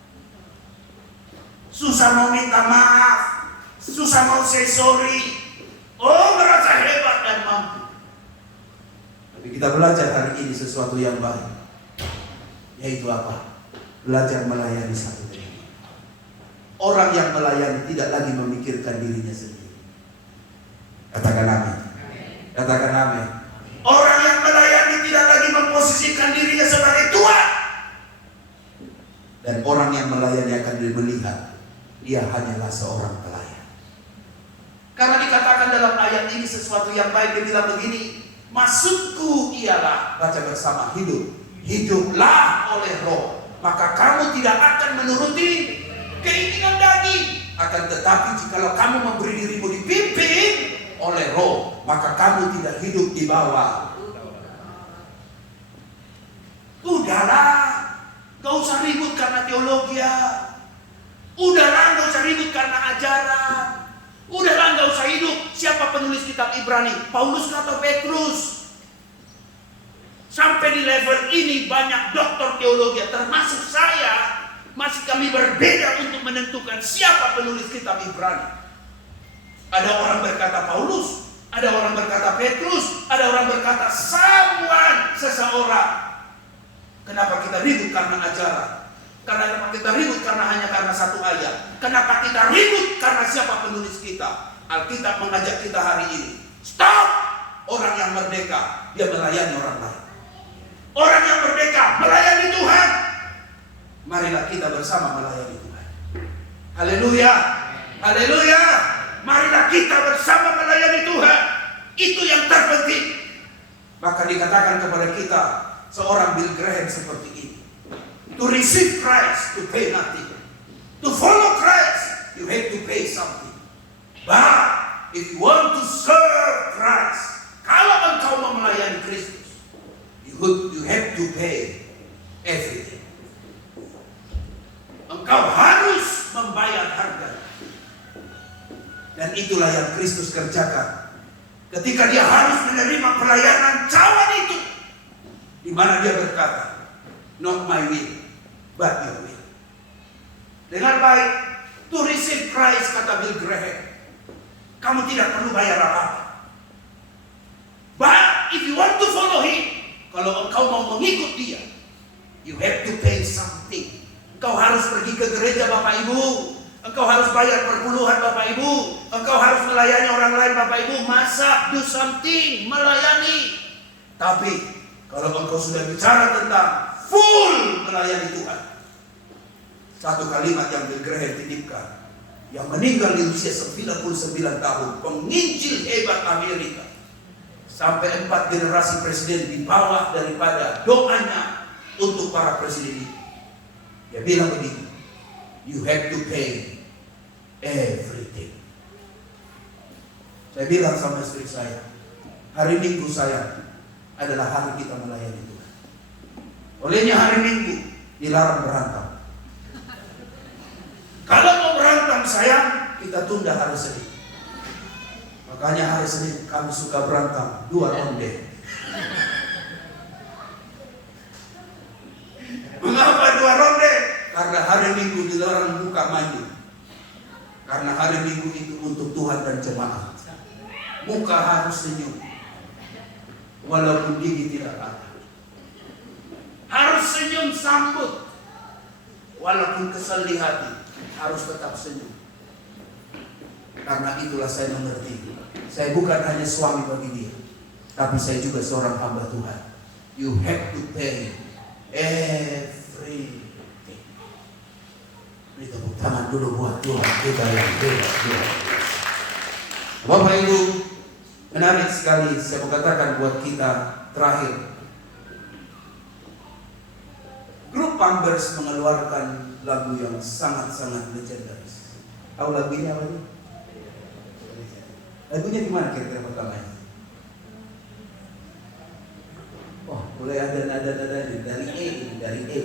Susah mau minta maaf, susah mau say sorry. Oh, merasa hebat dan mampu. Tapi kita belajar hari ini sesuatu yang baik, yaitu apa? Belajar melayani satu dengan lain. Orang yang melayani tidak lagi memikirkan dirinya sendiri. Katakan amin. Katakan amin. Orang yang melayani tidak lagi memposisikan dirinya sebagai Tuhan. Dan orang yang melayani akan melihat dia hanyalah seorang pelayan. Karena dikatakan dalam ayat ini sesuatu yang baik, dia bilang begini, maksudku ialah, baca bersama, hiduplah oleh Roh, maka kamu tidak akan menuruti keinginan daging. Akan tetapi jikalau kamu memberi dirimu dipimpin oleh Roh, maka kamu tidak hidup di bawah. Udahlah, gak usah ribut karena teologi. Udahlah, gak usah ribut karena ajaran. Udahlah, gak usah hidup. Siapa penulis kitab Ibrani? Paulus atau Petrus? Sampai di level ini banyak doktor teologi, termasuk saya, masih kami berbeda untuk menentukan siapa penulis kitab Ibrani. Ada orang berkata Paulus, ada orang berkata Petrus, ada orang berkata Samuel, seseorang. Kenapa kita ribut karena ajaran? Kenapa kita ribut hanya karena satu ayat? Kenapa kita ribut karena siapa penulis kita? Alkitab mengajak kita hari ini, stop! Orang yang merdeka, dia melayani orang lain. Orang yang merdeka melayani Tuhan. Marilah kita bersama melayani Tuhan. Haleluya, haleluya. Marilah kita bersama melayani Tuhan. Itu yang terpenting. Maka dikatakan kepada kita, seorang Bill Graham seperti ini, to receive Christ, to pay nothing. To follow Christ, you have to pay something. But if you want to serve Christ, kalau engkau mau melayani Kristus, you have to pay everything. Engkau harus membayar harga. Dan itulah yang Kristus kerjakan ketika dia harus menerima pelayanan cawan itu, di mana dia berkata, not my will, but your will. Dengan baik, to receive Christ, kata Bill Graham, kamu tidak perlu bayar apa-apa. But if you want to follow him, kalau engkau mau mengikut dia, you have to pay something. Engkau harus pergi ke gereja Bapak Ibu, engkau harus bayar perpuluhan Bapak Ibu, engkau harus melayani orang lain Bapak Ibu, masak, do something, melayani. Tapi kalau engkau sudah bicara tentang full melayani Tuhan, satu kalimat yang Bill Graham titipkan, yang meninggal di usia 99 tahun, penginjil hebat Amerika, sampai 4 generasi presiden di bawah daripada doanya untuk para presiden itu. Dia bilang begini, you have to pay everything. Saya bilang sama istri saya, hari Minggu saya adalah hari kita melayani Tuhan. Olehnya hari Minggu dilarang berantem. Kalau mau berantem sayang, kita tunda hari Senin. Makanya hari Senin kami suka berantem 2 ronde. Mengapa 2 ronde? Karena hari Minggu dilarang buka mandi. Karena hari Minggu itu untuk Tuhan dan jemaat. Muka harus senyum, walaupun gigi tidak ada. Harus senyum sambut, walaupun kesal di hati, harus tetap senyum. Karena itulah saya mengerti, saya bukan hanya suami bagi dia, tapi saya juga seorang hamba Tuhan. You have to pay everything. Beri tepuk tangan dulu buat Tuhan kita yang hebat. Bapak Ibu, menarik sekali saya mau katakan buat kita terakhir. Grup Pampers mengeluarkan lagu yang sangat-sangat legendaris. Tahu lagu ini apa nih? Lagunya gimana kira-kira pertamanya? Oh, mulai ada nada-nadanya dari E.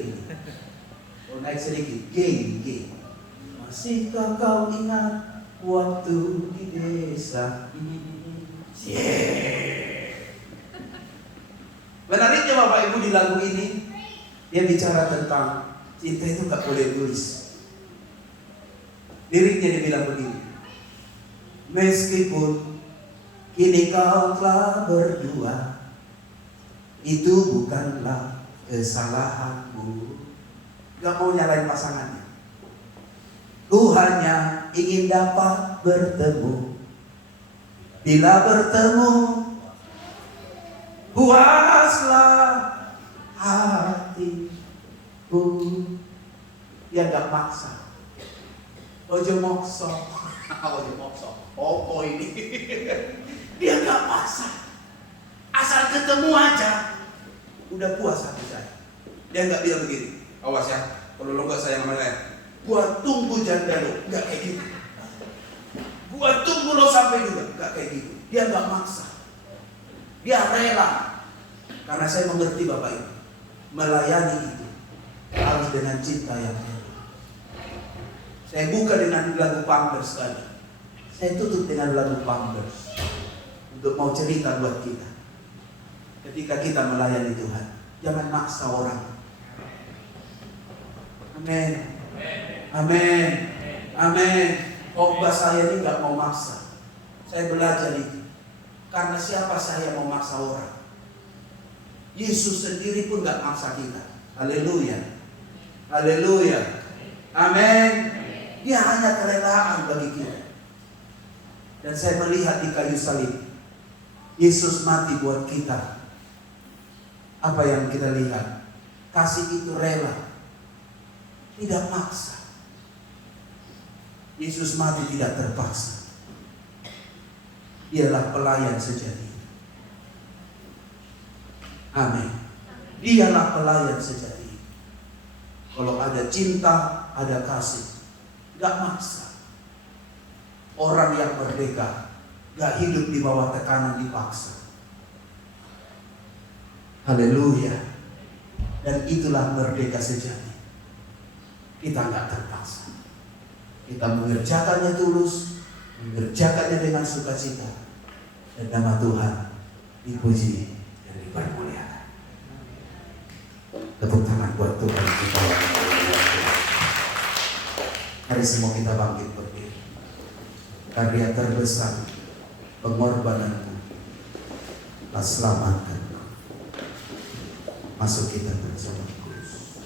Oh, naik sedikit, G. Masihkah kau ingat waktu di desa? Menariknya Bapak Ibu di lagu ini, dia bicara tentang cinta itu gak boleh egois. Liriknya dia bilang begini, meskipun kini kau telah berdua, itu bukanlah kesalahanmu. Gak mau nyalain pasangannya. Ku hanya ingin dapat bertemu. Bila bertemu, puaslah hatiku. Dia gak maksa. Ojo mokso. Opo ini. Dia gak maksa. Asal ketemu aja, udah puas hati saya. Dia gak bilang begini, awas ya, kalau lo gak sayang sama saya, gua tunggu janda lo. Gak kayak gitu. Gua tunggu lo sampai juga. Gak kayak gitu. Dia gak maksa. Dia rela. Karena saya mengerti Bapak Ibu, melayani itu harus dengan cinta yang rela. Saya buka dengan lagu Pampers tadi. Saya tutup dengan lagu Pampers untuk mau cerita buat kita. Ketika kita melayani Tuhan, jangan maksa orang. Amin. Amin. Amin. Khotbah saya ini gak mau maksa. Saya belajar itu. Karena siapa saya mau maksa orang? Yesus sendiri pun gak maksa kita. Haleluya. Haleluya. Amin. Dia hanya kerelaan bagi kita. Dan saya melihat di kayu salib, Yesus mati buat kita. Apa yang kita lihat? Kasih itu rela, tidak maksa. Yesus mati tidak terpaksa. Dialah pelayan sejati. Amin. Dialah pelayan sejati. Kalau ada cinta, ada kasih, gak maksa. Orang yang merdeka gak hidup di bawah tekanan dipaksa. Haleluya. Dan itulah merdeka sejati. Kita gak terpaksa. Kita mengerjakannya tulus, mengerjakannya dengan sukacita, dan nama Tuhan dipuji dan dipermuliakan. Tepuk tangan buat Tuhan kita. Mari semua kita bangkit berdiri. Karya terbesar pengorbananmu telah selamatkan. Masuk kita bersama Kristus.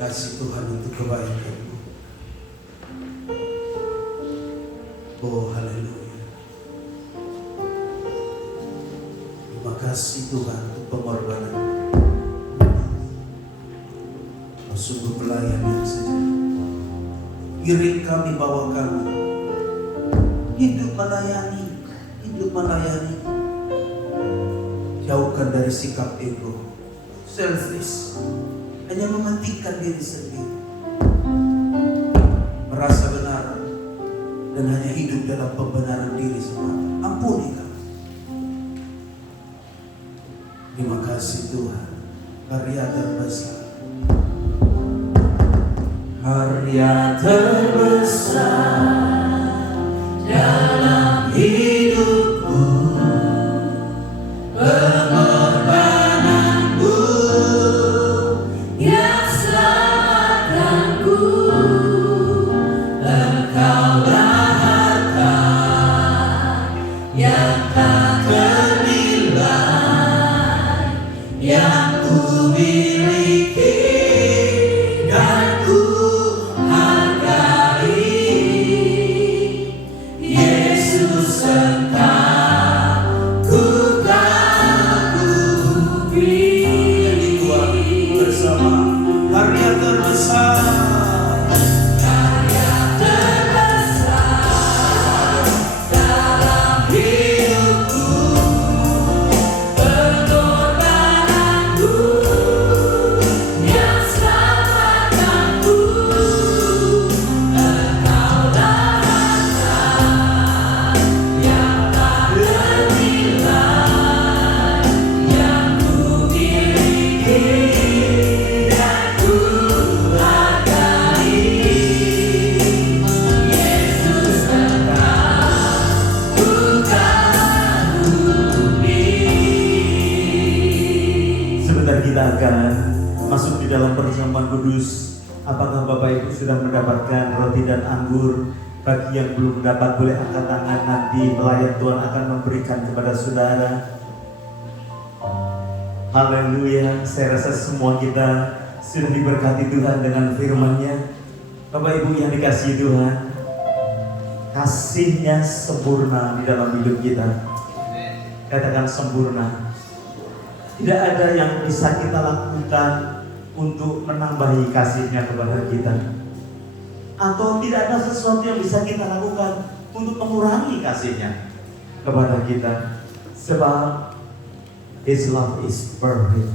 Kasih Tuhan untuk kebaikan-Mu. Oh haleluya. Terima kasih Tuhan untuk pengorbanan-Mu. Kau sungguh pelayan yang sejati. Iring kami, bawa kami hidup melayani, jauhkan dari sikap ego, selfish, hanya mementingkan diri sendiri, merasa benar dan hanya hidup dalam pembenaran diri semata. Ampuni kami. Terima kasih Tuhan, karya terbesar. Karya terbesar dalam hidupku, pengorbananmu yang selamatkanku. Engkaulah harta yang tak ternilai yang ku miliki dan ku hargai. kita akan masuk di dalam perjamuan kudus. Apakah Bapak Ibu sudah mendapatkan roti dan anggur? Bagi yang belum mendapat boleh angkat tangan, nanti pelayan Tuhan akan memberikan kepada saudara. Haleluya, saya rasa semua kita sudah diberkati Tuhan dengan firman-Nya. Bapak Ibu yang dikasihi Tuhan, kasih-Nya sempurna di dalam hidup kita. Katakan sempurna. Tidak ada yang bisa kita lakukan untuk menambahi kasih-Nya kepada kita. Atau tidak ada sesuatu yang bisa kita lakukan untuk mengurangi kasih-Nya kepada kita. Sebab His love is perfect.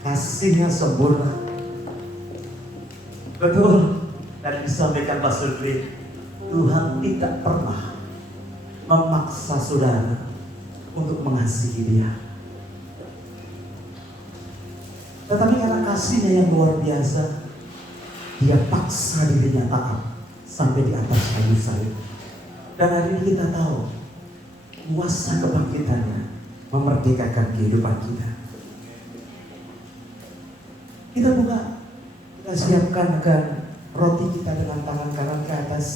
Kasih-Nya sempurna. Betul. Dan disampaikan Pastor Glenn, Tuhan tidak pernah memaksa saudara untuk mengasihi dia. Tetapi karena kasih-Nya yang luar biasa, dia paksa dirinya taat sampai di atas kayu salib. Dan hari ini kita tahu kuasa kebangkitannya memerdekakan kehidupan kita. Kita buka, kita siapkan akan roti kita dengan tangan kanan ke atas.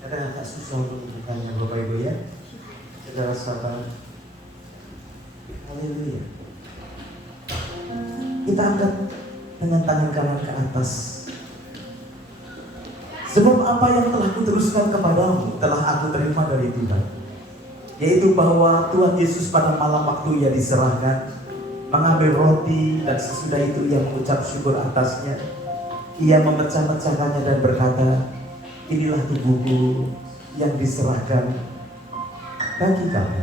Kadang agak susah untuk membukanya Bapak Ibu ya. Saudara sahabat. Haleluya. Kita angkat dengan tangan kanan ke atas. Sebab apa yang telah kuteruskan kepadamu telah aku terima dari Tuhan, yaitu bahwa Tuhan Yesus pada malam waktu Ia diserahkan mengambil roti, dan sesudah itu Ia mengucap syukur atasnya. Ia memecah-mecahkannya dan berkata, inilah tubuhku yang diserahkan bagi kamu.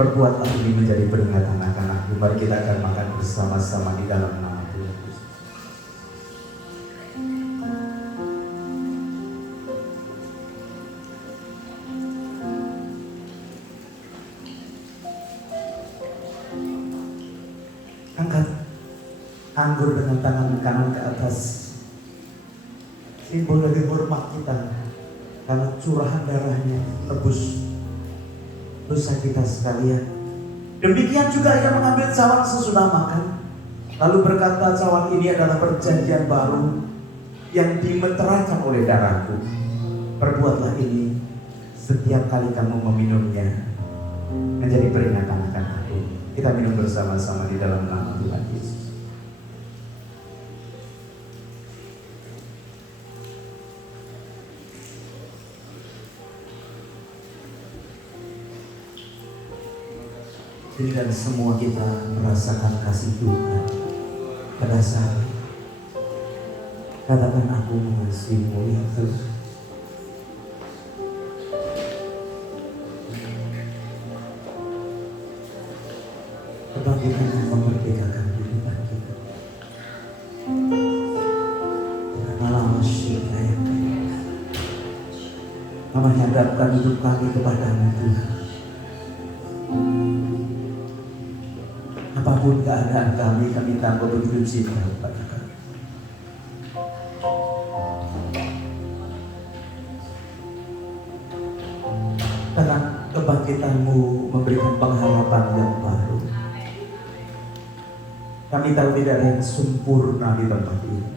Perbuatlah ini menjadi peringatan akan aku. Mari kita akan makan bersama-sama di dalam nama Tuhan Yesus. Angkat anggur dengan tangan kanan ke atas. Simbol dari hormat kita karena curahan darahnya tebus dosa kita sekalian. Demikian juga Ia mengambil cawan sesudah makan, lalu berkata, cawan ini adalah perjanjian baru yang dimeteraikan oleh darahku. Perbuatlah ini setiap kali kamu meminumnya menjadi peringatan akan aku. Kita minum bersama-sama di dalam nama Tuhan Yesus. Dan semua kita merasakan kasih Tuhan pada saat katakan aku mengasihimu itu. Kebangkitan yang memerdekakan kehidupan kita. Malah masih yang Mama hadapkan hidup kami kepadamu Tuhan. Apapun keadaan kami tanpa begitu cinta kepada kami. Karena kebangkitan-Mu memberikan pengharapan yang baru. Kami tahu tidak ada yang sempurna di tempat ini.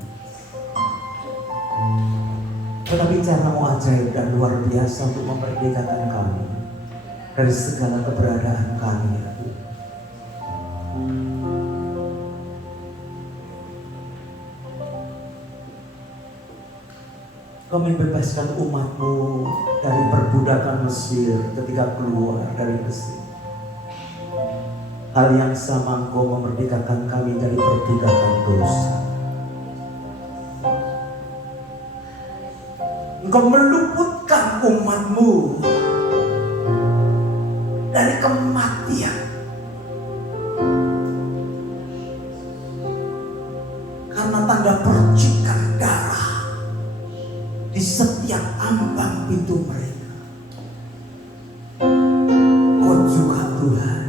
Tetapi cara-Mu ajaib dan luar biasa untuk memerdekakan kami dari segala keberadaan kami, ya Tuhan. Kau membebaskan umat-Mu dari perbudakan Mesir ketika keluar dari Mesir. Hal yang sama Engkau memerdekakan kami dari perbudakan dosa. Engkau meluputkan umat-Mu dari kematian. Karena tanda percikan darah di setiap ambang pintu mereka. Kau juga Tuhan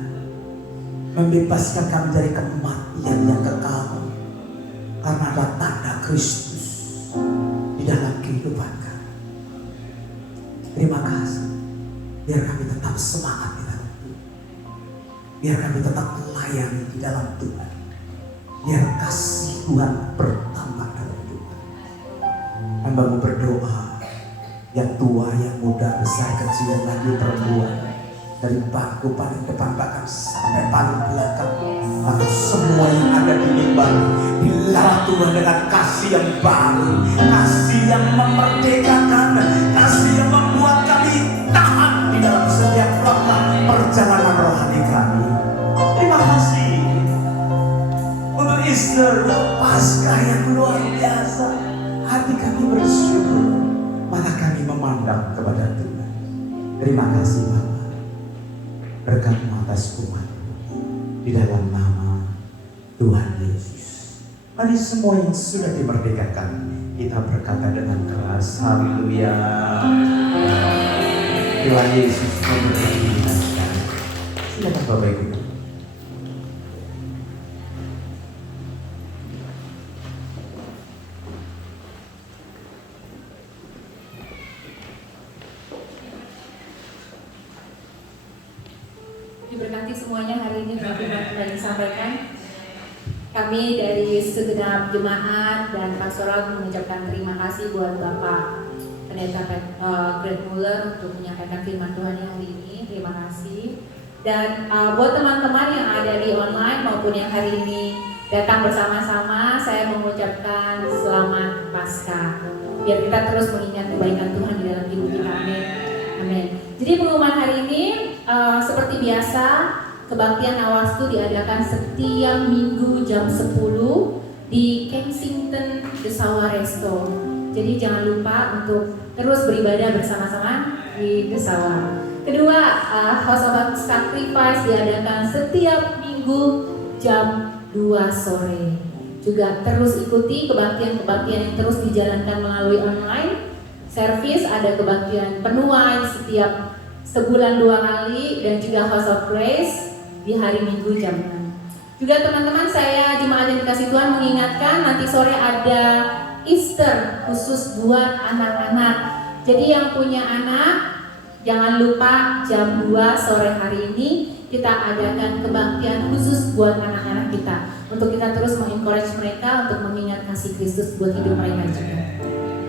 membebaskan kami dari kematian yang kekal, karena ada tanda Kristus di kasih. Biar kami tetap semangat di dalam Tuhan. Biar kami tetap melayani di dalam Tuhan. Biar kasih Tuhan bertambah dalam Tuhan. Hamba-Mu berdoa, yang tua, yang muda, besar, kecil, lagi perempuan, dari bangku paling depan bahkan sampai paling belakang, maka semua yang ada di mimbar dilarang Tuhan dengan kasih yang baru, kasih yang memerdekakan, kasih yang membuat kami tahan di dalam setiap langkah perjalanan rohani kami. Terima kasih untuk Easter, Paskah yang luar biasa. Hati kami bersyukur, mata kami memandang kepada Tuhan. Terima kasih Bapa. Berkat-Mu atas umat di dalam nama Tuhan Yesus. Mari semua yang sudah dimerdekakan, kita berkata dengan keras, haleluya. Tuhan Yesus memberkati kita sekarang. Silakan Bapak Ibu. Diberkati semuanya hari ini firman Tuhan disampaikan. Kami dari segenap jemaat dan pastoral mengucapkan terima kasih buat Bapak Pendeta Greg Muller untuk menyampaikan firman Tuhan hari ini. Terima kasih. Dan buat teman-teman yang ada di online maupun yang hari ini datang bersama-sama, saya mengucapkan selamat Paskah. Biar kita terus mengingat kebaikan Tuhan di dalam hidup kita. Amin. Amin. Jadi pengumuman hari ini seperti biasa, kebaktian Nawastu diadakan setiap minggu jam 10 di Kensington Desawa Resto. Jadi jangan lupa untuk terus beribadah bersama-sama di Desawa. Kedua, House of Sacrifice diadakan setiap minggu jam 2 sore. Juga terus ikuti kebaktian-kebaktian yang terus dijalankan melalui online. Service ada kebaktian penuai setiap sebulan 2 kali dan juga House of Grace di hari Minggu jam 6. Juga teman-teman, saya jemaat yang dikasih Tuhan mengingatkan nanti sore ada Easter khusus buat anak-anak. Jadi yang punya anak jangan lupa jam 2 sore hari ini kita adakan kebaktian khusus buat anak-anak kita, untuk kita terus mengencourage mereka untuk mengingat kasih Kristus buat hidup mereka juga.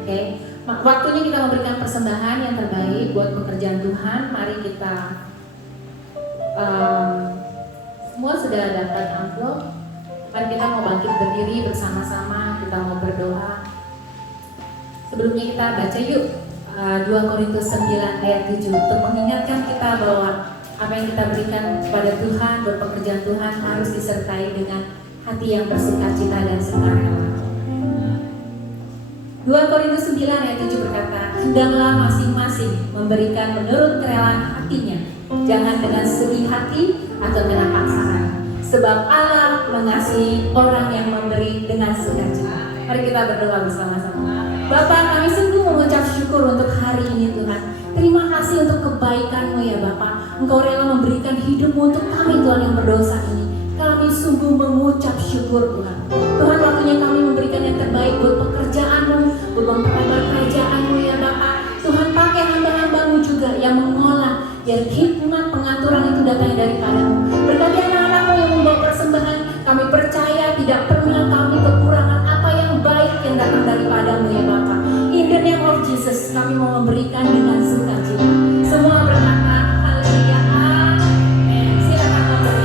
Oke. Waktunya kita memberikan persembahan yang terbaik buat pekerjaan Tuhan. Mari kita semua sudah dapat amplop. Mari kita mau bangkit berdiri bersama-sama. Kita mau berdoa. Sebelumnya kita baca yuk 2 Korintus 9 ayat 7 untuk mengingatkan kita bahwa apa yang kita berikan kepada Tuhan buat pekerjaan Tuhan harus disertai dengan hati yang bersukacita dan sukarela. 2 Korintus 9 ayat 7 berkata, hendaklah masing-masing memberikan menurut kerelaan hatinya, jangan dengan sedih hati atau dengan paksaan, sebab Allah mengasihi orang yang memberi dengan sukacita. Mari kita berdoa bersama-sama. Bapa, kami sungguh mengucap syukur untuk hari ini Tuhan. Terima kasih untuk kebaikan-Mu ya Bapa. Engkau rela memberikan hidup-Mu untuk kami Tuhan yang berdosa ini. Kami sungguh mengucap syukur Tuhan. Tuhan, waktunya kami memberikan yang terbaik buat pekerjaan-Mu, buat memperlebar kerajaan-Mu ya Bapa. Tuhan, pakai hamba-hamba-Mu juga yang mengolah, biar hikmat pengaturan itu datang daripada-Mu. Berkati anak-anak-Mu yang membawa persembahan, kami percaya tidak pernah kami kekurangan apa yang baik yang datang daripada-Mu ya Bapa. In the name of Jesus, kami mau memberikan dengan sukacita. Semua berkata, haleluya, amin. Silakan memberi.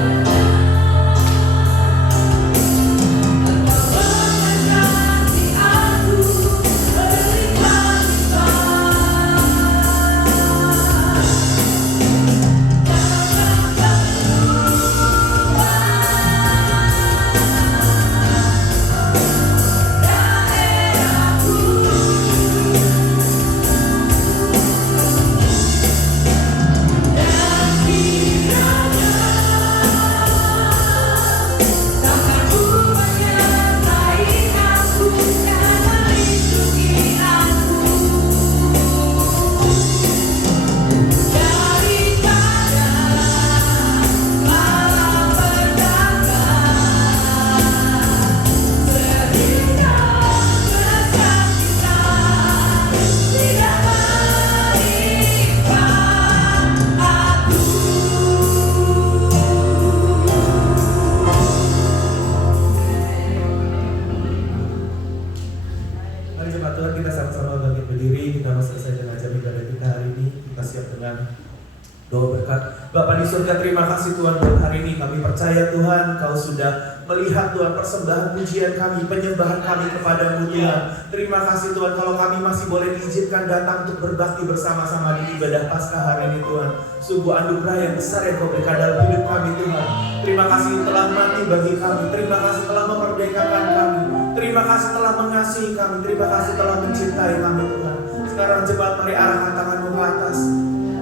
kita sama-sama bangkit berdiri, kita mau selesai dengan jam ibadah kita hari ini. Kita siap dengan doa berkat. Bapa di surga, terima kasih Tuhan buat hari ini. Kami percaya Tuhan, Kau sudah melihat Tuhan persembahan pujian kami, penyembahan kami kepadamu Tuhan. Terima kasih Tuhan kalau kami masih boleh diizinkan datang untuk berbakti bersama-sama di ibadah Paskah hari ini Tuhan. Sungguh anugerah yang besar yang Kau berikan dalam hidup kami Tuhan. Terima kasih telah mati bagi kami. Terima kasih telah memerdekakan kami. Terima kasih telah mengasihi kami. Terima kasih telah mencintai kami Tuhan. Sekarang jemaat mari arahkan tanganmu ke atas.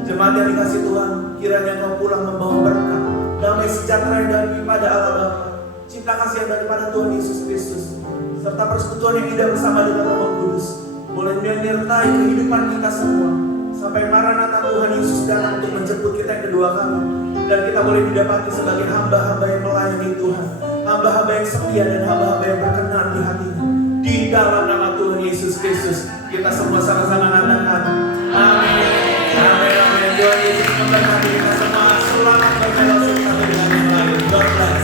Jemaat yang dikasih Tuhan, kiranya Kau pulang membawa berkat, damai sejahtera yang daripada Allah Bapa, cinta kasih yang daripada Tuhan Yesus Kristus, serta persekutuan yang indah bersama dengan Roh Kudus boleh menyertai kehidupan kita semua sampai Maranatha Tuhan Yesus datang untuk menjemput kita yang kedua kali, dan kita boleh didapati sebagai hamba-hamba yang melayani Tuhan, hamba-hamba yang setia dan hamba-hamba yang berkenan di hatinya. Di dalam nama Tuhan Yesus Kristus kita semua sama-sama katakan amin. Amin. Tuhan Yesus memberkati kita semua. Selamat berfellowship satu dengan yang lain. God bless.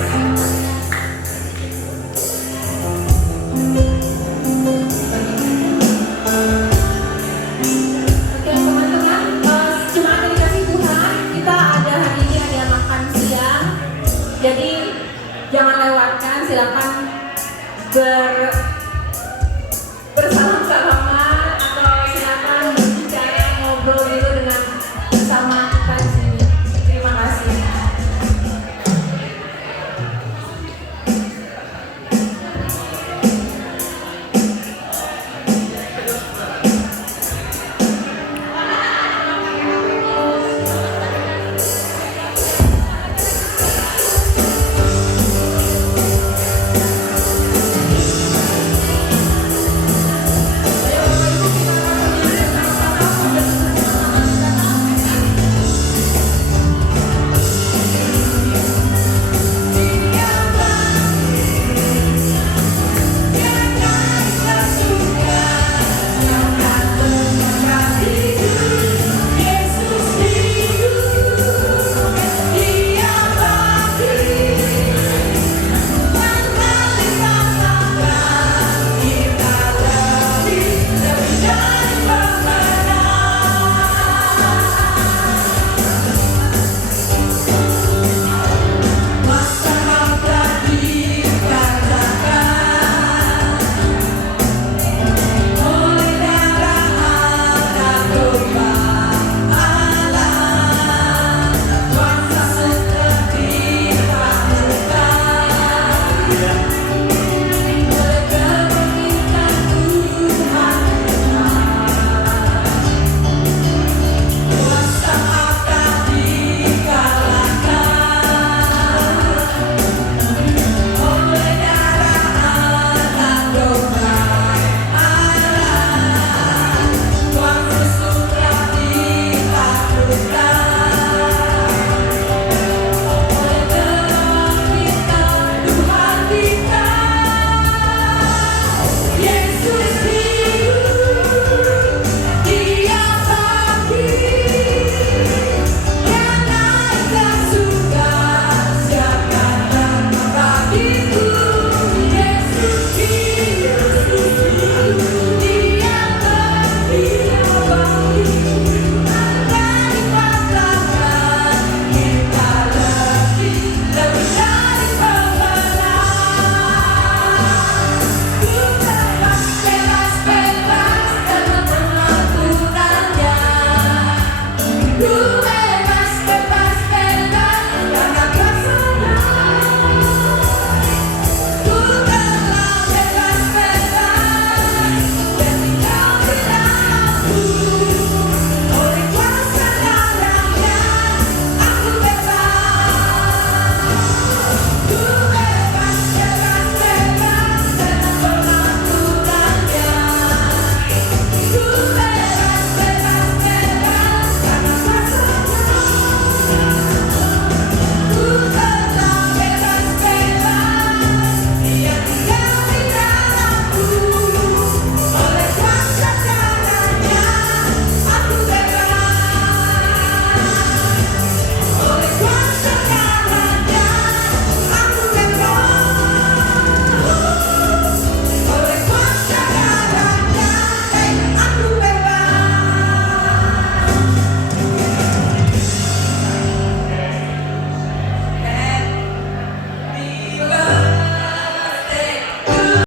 Oke teman-teman, jemaat yang dikasih Tuhan, kita ada hari ini ada makan siang. Jadi jangan lewatkan, silakan